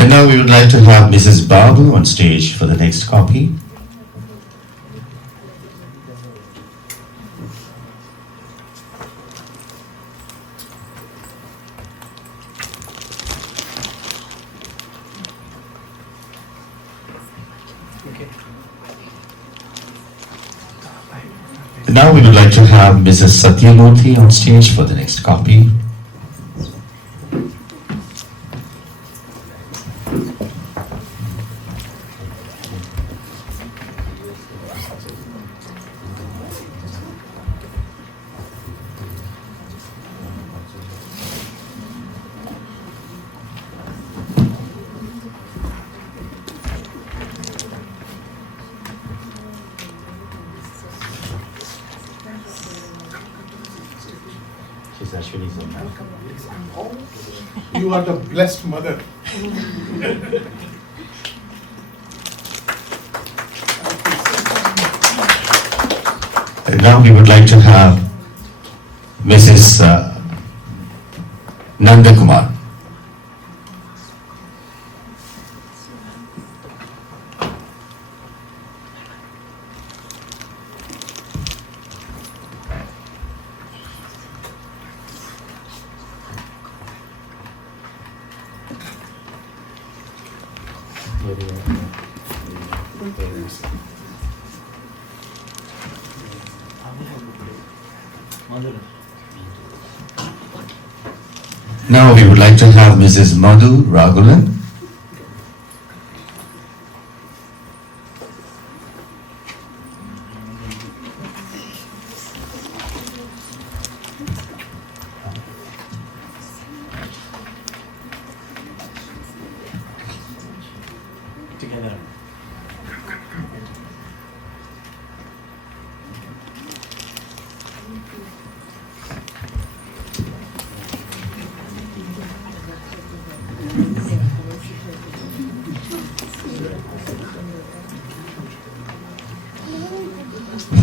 And now we would like to have Mrs. Babu on stage for the next copy. And now we would like to have Mrs. Satyamurthy on stage for the next copy. You are the blessed mother. And now we would like to have Mrs. Nanda Kumar. Now we would like to have Mrs. Madhu Raghulan.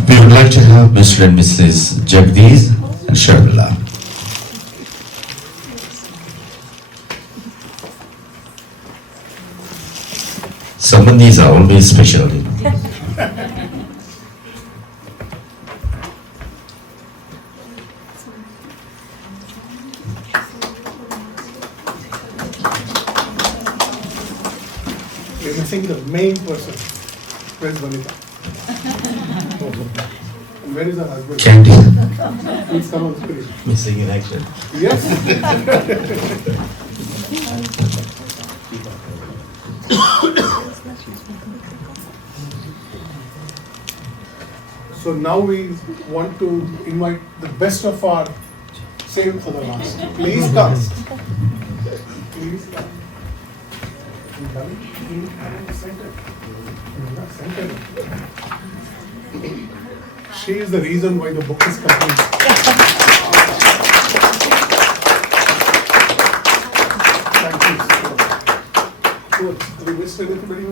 We would like to have Mr. and Mrs. Jagdish and Sharmila. Sambandhis are always special. We're missing the main person. Where's Vanita? And where is her husband? Candy. Please come on screen. Missing in action. Yes. So now we want to invite the best of our save for the last. Please come. Please come. Center. She is the reason why the book is complete. Thank you. So, have you missed everybody?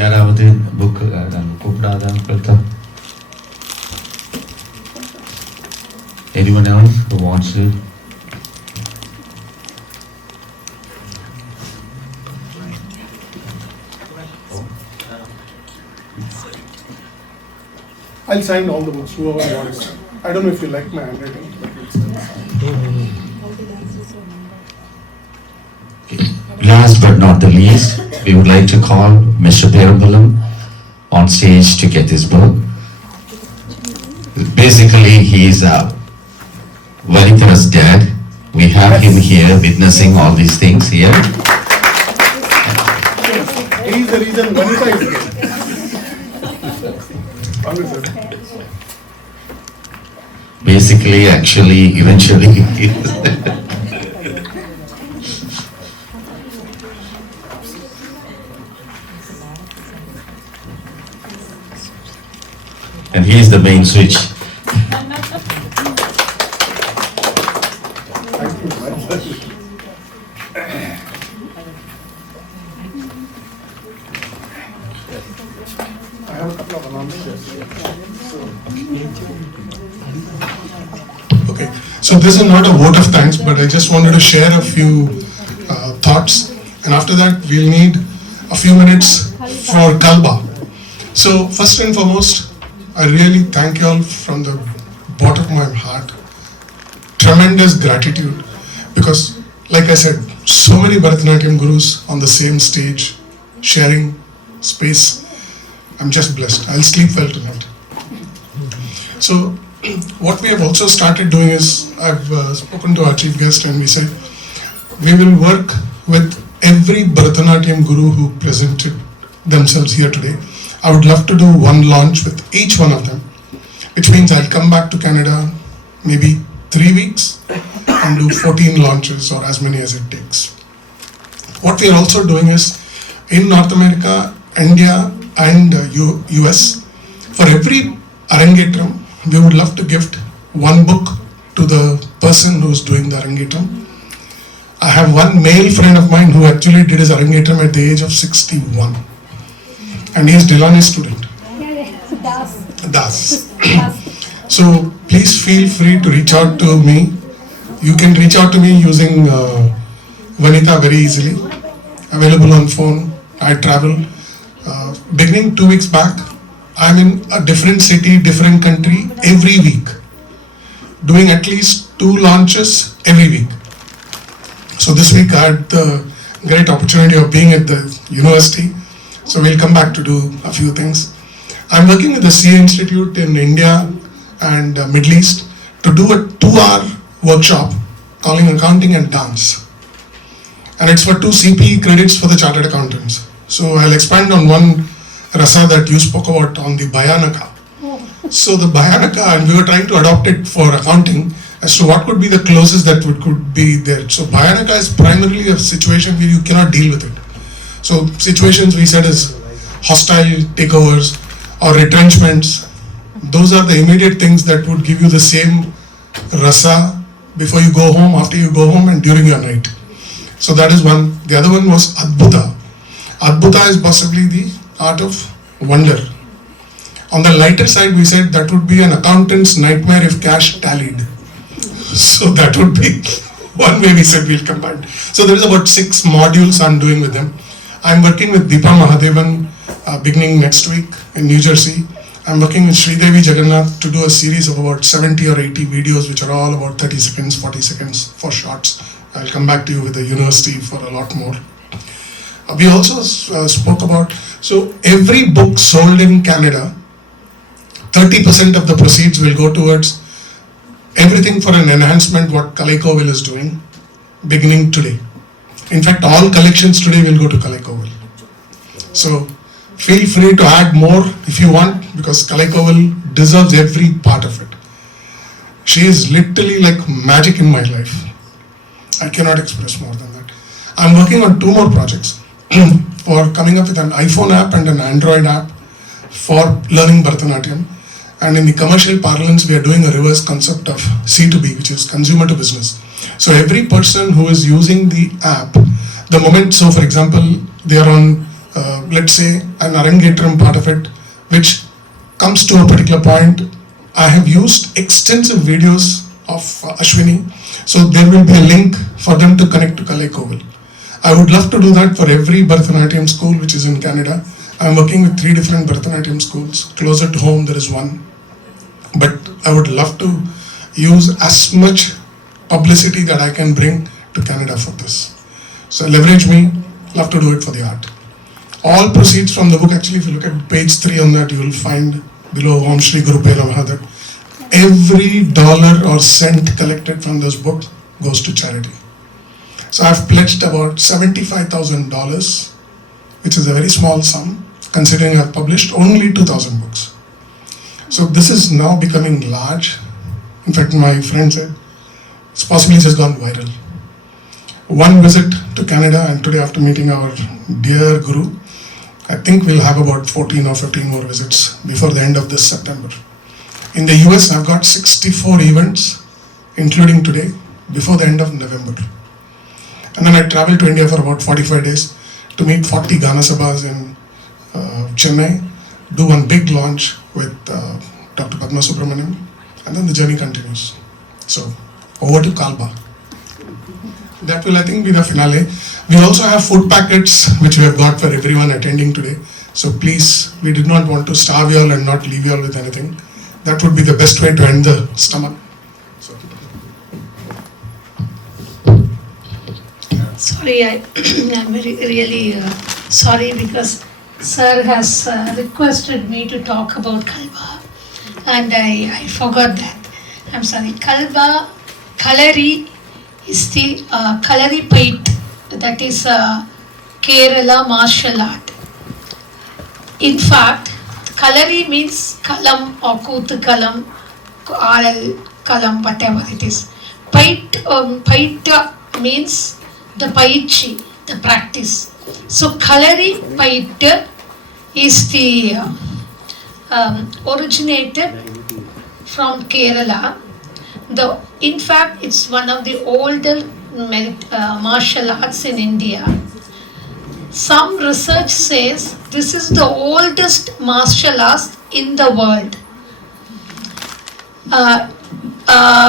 யாராவது book கூப்பிடாத அங்கிள்தா? Anyone else who wants to? I'll sign all the books, whoever wants. I don't know if you like my handwriting, but Last but not the least, we would like to call Mr. Perambalam on stage to get his book. Basically, he is Vanitha's dad. We have him here witnessing all these things here. he is the reason Vanita is here. Always, sir. Basically, actually, eventually. And he is the main switch. Thank you. I have a couple of announcements. Okay, so this is not a vote of thanks, but I just wanted to share a few thoughts, and after that we'll need a few minutes for Kalba. So first and foremost, I really thank you all from the bottom of my heart. Tremendous gratitude, because like I said, so many Bharatanatyam gurus on the same stage, sharing space. I'm just blessed. I'll sleep well tonight. So what we have also started doing is, I've spoken to our chief guest and we said, we will work with every Bharatanatyam guru who presented themselves here today. I would love to do one launch with each one of them, which means I'll come back to Canada maybe 3 weeks and do 14 launches or as many as it takes. What we are also doing is, in North America, India and US, for every Arangetram, we would love to gift one book to the person who's doing the Arangetram. I have one male friend of mine who actually did his Arangetram at the age of 61. And he is Delani's student. Das. So please feel free to reach out to me. You can reach out to me using Vanita very easily. Available on phone. I travel. Beginning 2 weeks back, I'm in a different city, different country every week, doing at least 2 launches every week. So this week I had the great opportunity of being at the university. So we'll come back to do a few things. I'm working with the CA Institute in India and Middle East to do a 2-hour workshop calling Accounting and Dance. And it's for 2 CPE credits for the chartered accountants. So I'll expand on one rasa that you spoke about on the Bhayanaka. So the Bhayanaka, and we were trying to adopt it for accounting as to what could be the clauses that could be there. So Bhayanaka is primarily a situation where you cannot deal with it. So situations we said is hostile takeovers or retrenchments. Those are the immediate things that would give you the same rasa before you go home, after you go home, and during your night. So that is one. The other one was Adbhuta. Adbhuta is possibly the art of wonder. On the lighter side, we said that would be an accountant's nightmare if cash tallied. So that would be one way we said we'll combine. So there is about 6 modules I'm doing with them. I'm working with Deepa Mahadevan beginning next week in New Jersey. I'm working with Sridevi Jagannath to do a series of about 70 or 80 videos which are all about 30 seconds, 40 seconds for shorts. I'll come back to you with the university for a lot more. We also spoke about, so every book sold in Canada, 30% of the proceeds will go towards everything for an enhancement what Kalai Kovil is doing beginning today. In fact, all collections today will go to Kalai Kovil. So feel free to add more if you want, because Kalai Kovil deserves every part of it. She is literally like magic in my life. I cannot express more than that. I'm working on 2 more projects for coming up with an iPhone app and an Android app for learning Bharatanatyam. And in the commercial parlance, we are doing a reverse concept of C2B, which is consumer to business. So every person who is using the app, the moment, so for example, they are on, let's say, an Arangetram part of it, which comes to a particular point, I have used extensive videos of Ashwini, so there will be a link for them to connect to Kalai Kovil. I would love to do that for every Bharatanatyam school which is in Canada. I'm working with 3 different Bharatanatyam schools. Closer to home there is one. But I would love to use as much publicity that I can bring to Canada for this. So leverage me, love to do it for the art. All proceeds from the book, actually if you look at page 3 on that, you will find below Om Shri Guru Pe Namaha that every dollar or cent collected from this book goes to charity. So I've pledged about $75,000, which is a very small sum, considering I've published only 2,000 books. So this is now becoming large. In fact, my friend said, it's possibly just gone viral. One visit to Canada, and today after meeting our dear Guru, I think we'll have about 14 or 15 more visits before the end of this September. In the US, I've got 64 events, including today, before the end of November. And then I traveled to India for about 45 days to meet 40 Gana Sabhas in Chennai, do one big launch with Dr. Padma Subramaniam, and then the journey continues. So, over to Kalba. That will, I think, be the finale. We also have food packets, which we have got for everyone attending today. So please, we did not want to starve you all and not leave you all with anything. That would be the best way to end the stomach. So. Sorry, I'm really sorry because Sir has requested me to talk about Kalba and I forgot that. I'm sorry. Kalba, Kalari is the Kalari Pait, that is Kerala martial art. In fact, Kalari means Kalam or Kooth Kalam, Aral Kalam, whatever it is. Pait means the Paichi, the practice. So Kalari Pait is the originated from Kerala. In fact, it's one of the older martial arts in India. Some research says this is the oldest martial arts in the world.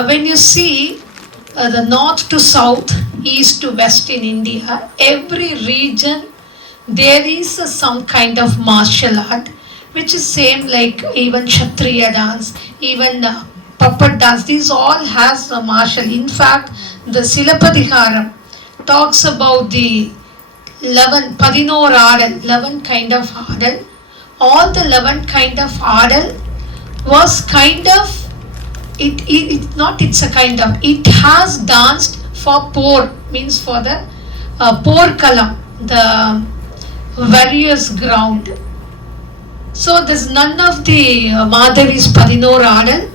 When you see the north to south, east to west in India, every region there is some kind of martial art, which is same like even Kshatriya dance, even puppet dance. These all has a martial. In fact, the Silapadikaram talks about the 11 ஆடல் 11 kind of ஆடல். All the 11 kind of ஆடல் was kind of it's a kind of, it has danced for por, means for the porkalam, the various ground. So there's none of the Madhavi's Padinor Adal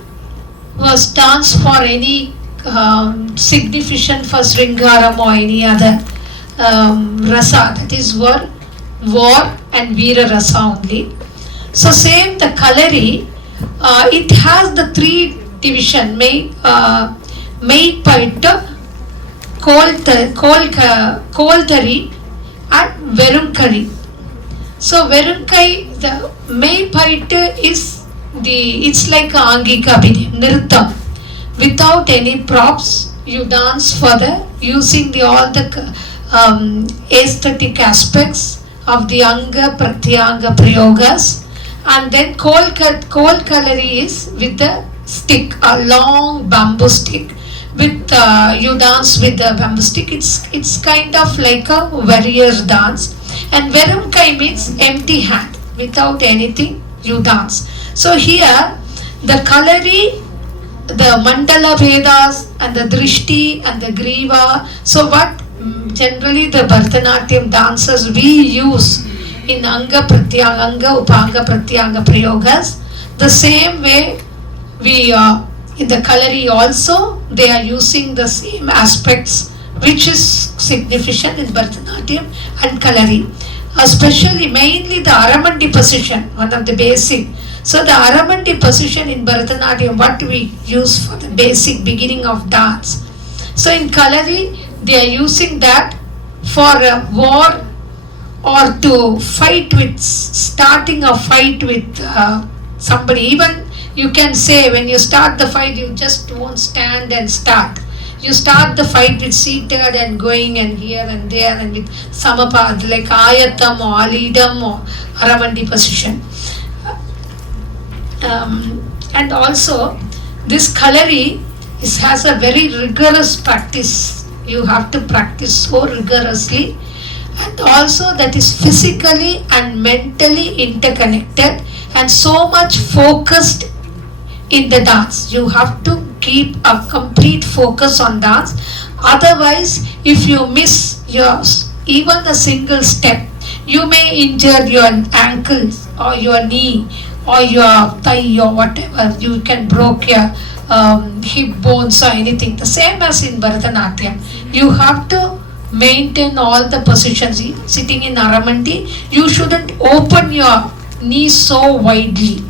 was danced for any significant for Sringaram or any other rasa. That is war and Veera rasa only. So same the Kalari, it has the three division made by Koltari and Verunkari. So Verunkai, the Maypaita is it's like a Angika Abhinayam, Nirtam. Without any props, you dance for the using all the aesthetic aspects of the Anga, Pratyanga, Prayogas. And then Kolkalari is with the stick, a long bamboo stick. With you dance with the bamboo stick. It's kind of like a warrior dance. And Verumkai means empty hand, without anything you dance. So here the Kalari, the Mandala Vedas and the Drishti and the Griva. So what generally the Bharatanatyam dancers we use in Anga Pratyanga, Upanga Pratyanga Prayogas, the same way we in the Kalari also they are using the same aspects which is significant in Bharatanatyam and Kalari. Especially mainly the Aramandi position, one of the basic. So the Aramandi position in Bharatanatyam, what we use for the basic beginning of dance. So in Kalari, they are using that for a war or to fight with, starting a fight with somebody. Even you can say when you start the fight, you just won't stand and start. You start the fight with seated and going and here and there and with samapad like ayatam or alidam or aramandi position. And also this Kalari has a very rigorous practice. You have to practice so rigorously, and also that is physically and mentally interconnected and so much focused in the dance. You have to keep a complete focus on dance. Otherwise, if you miss even a single step, you may injure your ankle or your knee or your thigh or whatever. You can break your hip bones or anything. The same as in Bharatanatyam. You have to maintain all the positions. Sitting in Aramandi, you shouldn't open your knees so widely.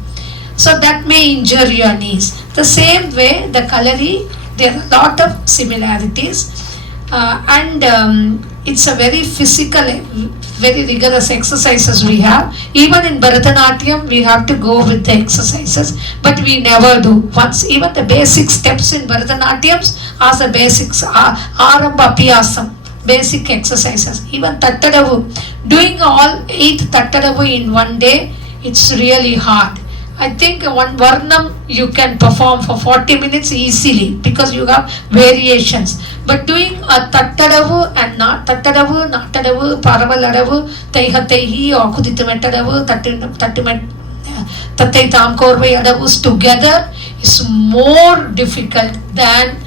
So that may injure your knees. The same way, the Kalari, there are a lot of similarities. And it's a very physical, very rigorous exercises we have. Even in Bharatanatyam, we have to go with the exercises, but we never do. Once even the basic steps in Bharatanatyams are the basics, Arambha Piyasam, basic exercises. Even Tattadavu, doing all 8 Tattadavu in one day, it's really hard. I think one Varnam you can perform for 40 minutes easily because you have variations. But doing a Tattadavu and not Tattadavu, Natadavu, Paravaladavu, Taihatehi or Kuditametadavu, Tatai Tamkorve Adavus together is more difficult than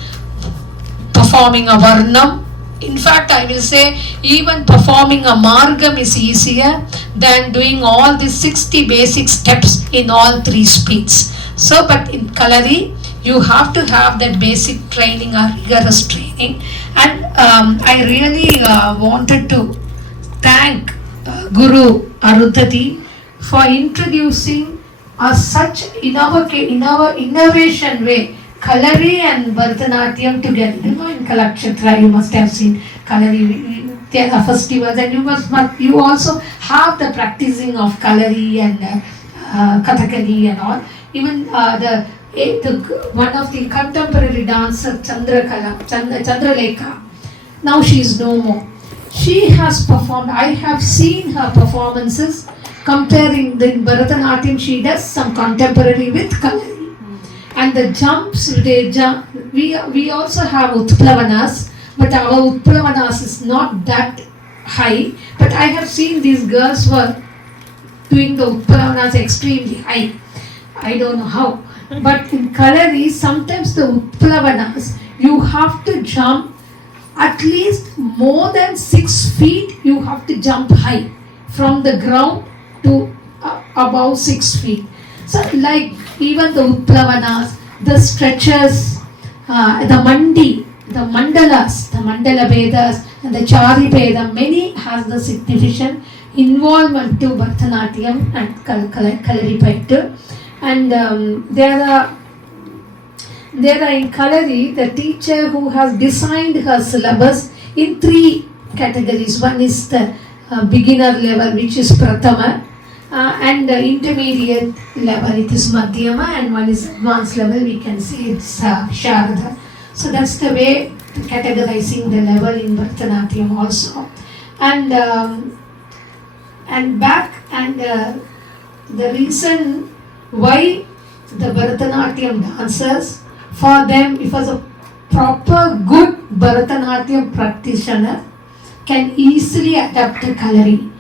performing a Varnam. In fact, I will say even performing a Margam is easier than doing all the 60 basic steps in all 3 speeds. So, but in Kalari, you have to have that basic training or rigorous training. And I really wanted to thank Guru Arundhati for introducing such innovation way Kalari and Bharatanatyam together. You know, in Kalakshatra you must have seen Kalari. There are festivals, and you also have the practicing of Kalari and Kathakali and all. Even one of the contemporary dancer Chandralekha. Now she is no more. She has performed. I have seen her performances. Comparing the Bharatanatyam, she does some contemporary with Kalari. and the jumps they jump. We also have Utplavanas, but our Utplavanas is not that high. But I have seen these girls were doing the Utplavanas extremely high. I don't know how. But in Kalai, sometimes the Utplavanas, you have to jump at least more than 6 feet. You have to jump high from the ground to above 6 feet. So like even the Utplavanas, the stretches, the Mandi, the Mandalas, the Mandala Vedas and the Chari Veda, many has the significant involvement to Bharatanatyam and Kalaripayattu. And there are in Kalari the teacher who has designed her syllabus in 3 categories. One is the beginner level, which is Prathama, and the intermediate level, it is Madhyama, and one is advanced level, we can say it's Sharada. So that's the way to categorizing the level in Bharatanatyam also. And the reason why the Bharatanatyam dancers, for them, if as a proper good Bharatanatyam practitioner can easily adapt to Kalari,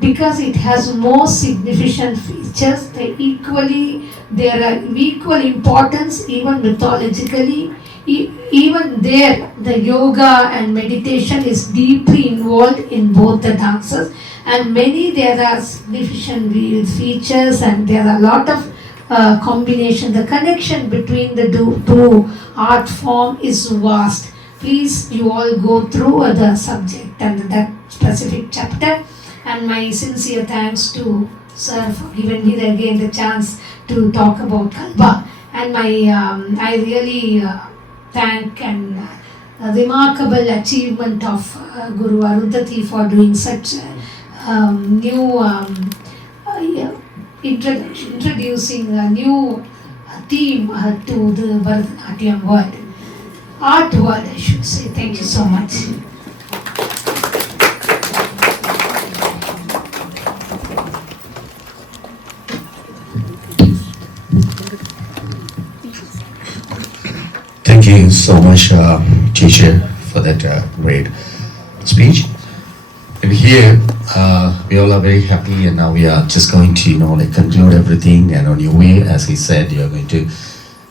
because it has more significant features. There are equal importance even mythologically. Even there, the yoga and meditation is deeply involved in both the dances, and there are significant features, and there are a lot of combination. The connection between the two art form is vast. Please, you all go through the subject and that specific chapter. And my sincere thanks to Sir for giving me again the chance to talk about Kalpa. And I really thank and remarkable achievement of Guru Arundhati for doing such new introducing a new theme to the Bharatanatyam world, art world, I should say. Thank you so much. Thank you so much, teacher, for that great speech. And here, we all are very happy, and now we are just going to, conclude everything. And on your way, as he said, you are going to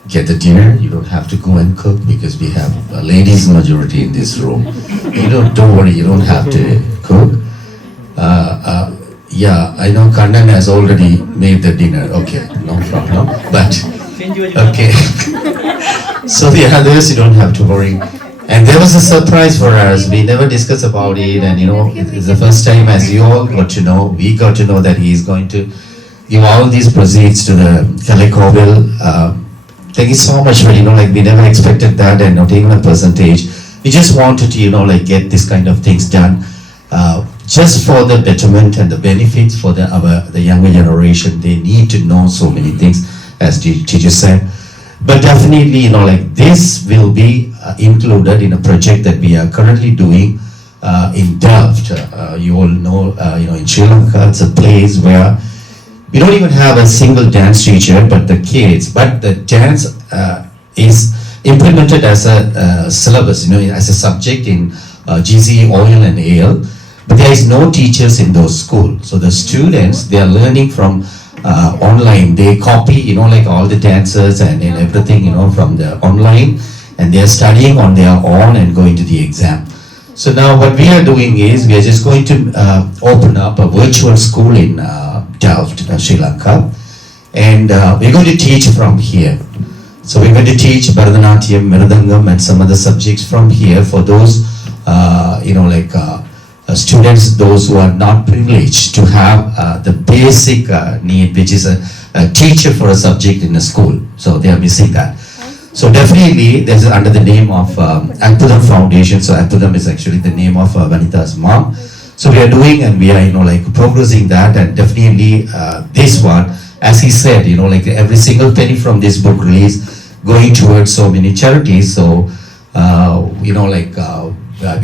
get the dinner. You don't have to go and cook because we have a ladies majority in this room. Don't worry, you don't have to cook. Yeah, I know Kannan has already made the dinner. Okay, no problem. But okay. So the others, you don't have to worry. And there was a surprise for us. We never discussed about it, and it's the first time, as you all got to know, we got to know that he is going to give all these proceeds to the Kalai Kovil. Thank you so much, but we never expected that, and not even a percentage. We just wanted to, get this kind of things done, just for the betterment and the benefits for the younger generation. They need to know so many things, as teacher said. But definitely, this will be included in a project that we are currently doing in Delft. You all know, in Sri Lanka, it's a place where we don't even have a single dance teacher, but the dance is implemented as a syllabus, as a subject in GCE, oil and ale. But there is no teachers in those schools. So the students, they are learning from online. They copy, all the dancers and everything, from the online, and they are studying on their own and going to the exam. So now what we are doing is, we are just going to open up a virtual school in Delft, Sri Lanka, and we're going to teach from here. So we're going to teach Bharatanatyam, Miradangam and some other subjects from here for those, students, those who are not privileged to have the basic need, which is a teacher for a subject in a school. So they are missing that. So definitely, this is under the name of Adbudam Foundation. So Adbudam is actually the name of Vanita's mom. So we are doing, and we are, progressing that, and definitely this one, as he said, every single penny from this book release going towards so many charities. So, we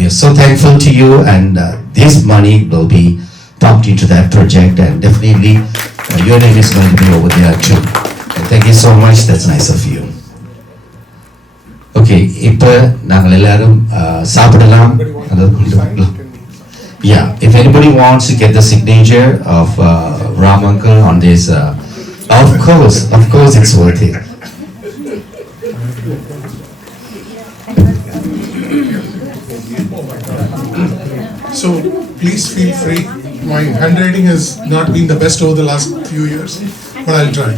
are so thankful to you, and this money will be pumped into that project, and definitely your name is going to be over there too. And Thank you so much. That's nice of you. Okay, இப்போ நாங்கள் எல்லாரும் சாப்பிடலாம். Yeah, if anybody wants to get the signature of Ram Uncle on this, of course it's worth it. So please feel free. My handwriting has not been the best over the last few years, but I'll try.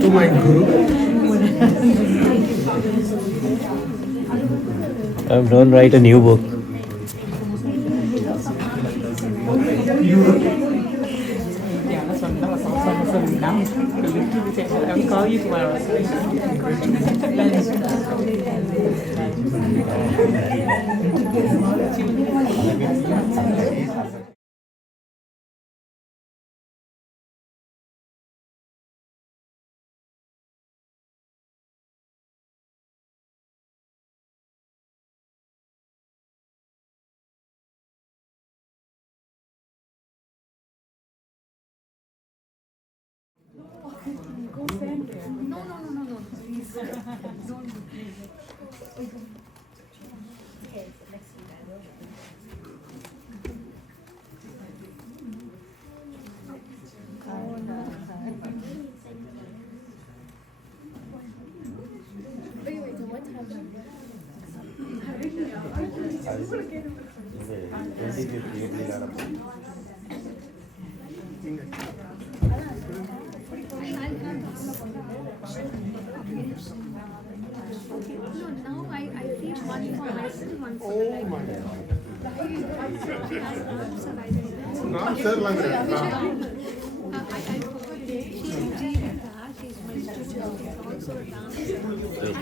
To my guru. Don't write a new book. I'll call you tomorrow.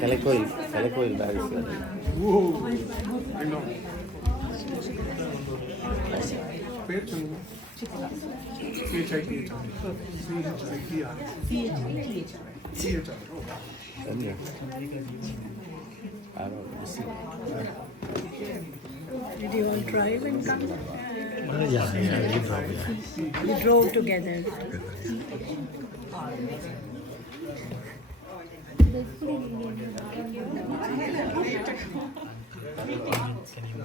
Kalai bag. Whoa, I know. Did you all drive and come? Yeah, we drove. Yeah. We drove together. Can you